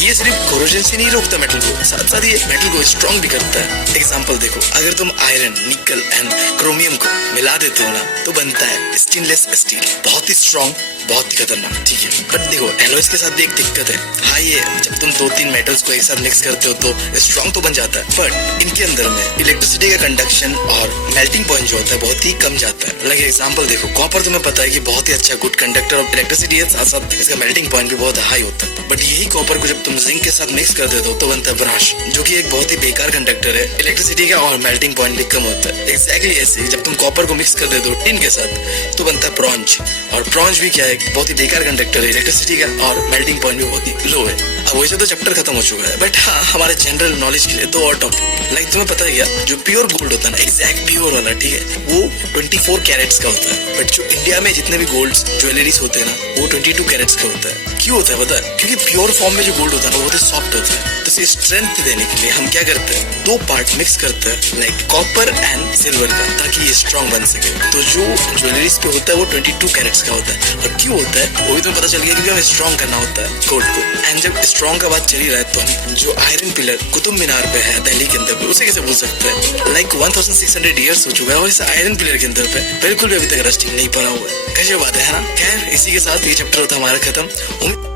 ये सिर्फ कोरोजन से नहीं रोकता मेटल को, साथ साथ ये मेटल को स्ट्रॉन्ग भी करता है। एग्जांपल देखो, अगर तुम आयरन, निकल एंड क्रोमियम को मिला देते हो ना, तो बनता है स्टेनलेस स्टील, बहुत ही स्ट्रॉन्ग, बहुत ही खतरनाक, ठीक है। बट देखो एलॉयज के साथ भी एक दिक्कत है। हाँ, ये जब तुम 2-3 मेटल्स को एक साथ मिक्स करते हो तो स्ट्रॉन्ग तो बन जाता है, बट इनके अंदर में इलेक्ट्रिसिटी का कंडक्शन और मेल्टिंग पॉइंट जो होता है बहुत ही कम जाता है। लाइक एग्जांपल देखो, कॉपर तुम्हें पता है कि बहुत ही अच्छा गुड कंडक्टर ऑफ इलेक्ट्रिसिटी है, साथ साथ इसका मेल्टिंग पॉइंट भी बहुत हाई होता है। बट यही कॉपर को जब तुम जिंक के साथ मिक्स कर देते हो तो बनता है ब्राश, जो कि एक बहुत ही बेकार कंडक्टर है इलेक्ट्रिसिटी का, और मेल्टिंग पॉइंट भी कम होता है। एक्जैक्टली ऐसे जब तुम कॉपर को मिक्स कर देते हो टिन के साथ तो बनता है ब्रॉन्ज, और ब्रॉन्ज भी क्या है, बहुत ही बेकार कंडक्टर है इलेक्ट्रिसिटी का, और मेल्टिंग पॉइंट भी बहुत ही लो है। अब वैसे तो चैप्टर खत्म हो चुका है, बट हाँ, हमारे जनरल नॉलेज के लिए दो और टॉपिक। लाइक तुम्हें पता है क्या, जो प्योर गोल्ड होता है ना, एग्जैक्ट प्योर वाला, ठीक है, वो 24 कैरेट्स का होता है। बट जो इंडिया में जितने भी गोल्ड ज्वेलरीज होते हैं ना, वो 22 कैरेट्स का होता है। क्यों होता है पता है? क्योंकि प्योर फॉर्म में जो गोल्ड होता है ना, वो बहुत ही सॉफ्ट होता है। तो इसे स्ट्रेंथ देने के लिए हम क्या करते हैं, 2 पार्ट मिक्स करते हैं, लाइक कॉपर एंड सिल्वर का, ताकि ये स्ट्रॉन्ग बन सके। तो जो ज्वेलरीज पे होता है वो 22 कैरेट्स का होता है। और क्यों होता है वो भी तुम्हें पता चल गया, क्योंकि हमें स्ट्रॉन्ग करना होता है गोल्ड को। एंड जब स्ट्रॉन्ग का बात चली रहा है, तो हम जो आयरन पिलर कुतुब मीनार पे है दिल्ली के अंदर पे, उसे कैसे भूल सकते हैं? लाइक 1600 ईयर्स हो चुका है, और इस आयरन पिलर के अंदर पे बिल्कुल भी अभी तक रस्टिंग नहीं पड़ा हुआ है। कैसे बात है ना। खैर, इसी के साथ ये चैप्टर होता है हमारा खत्म।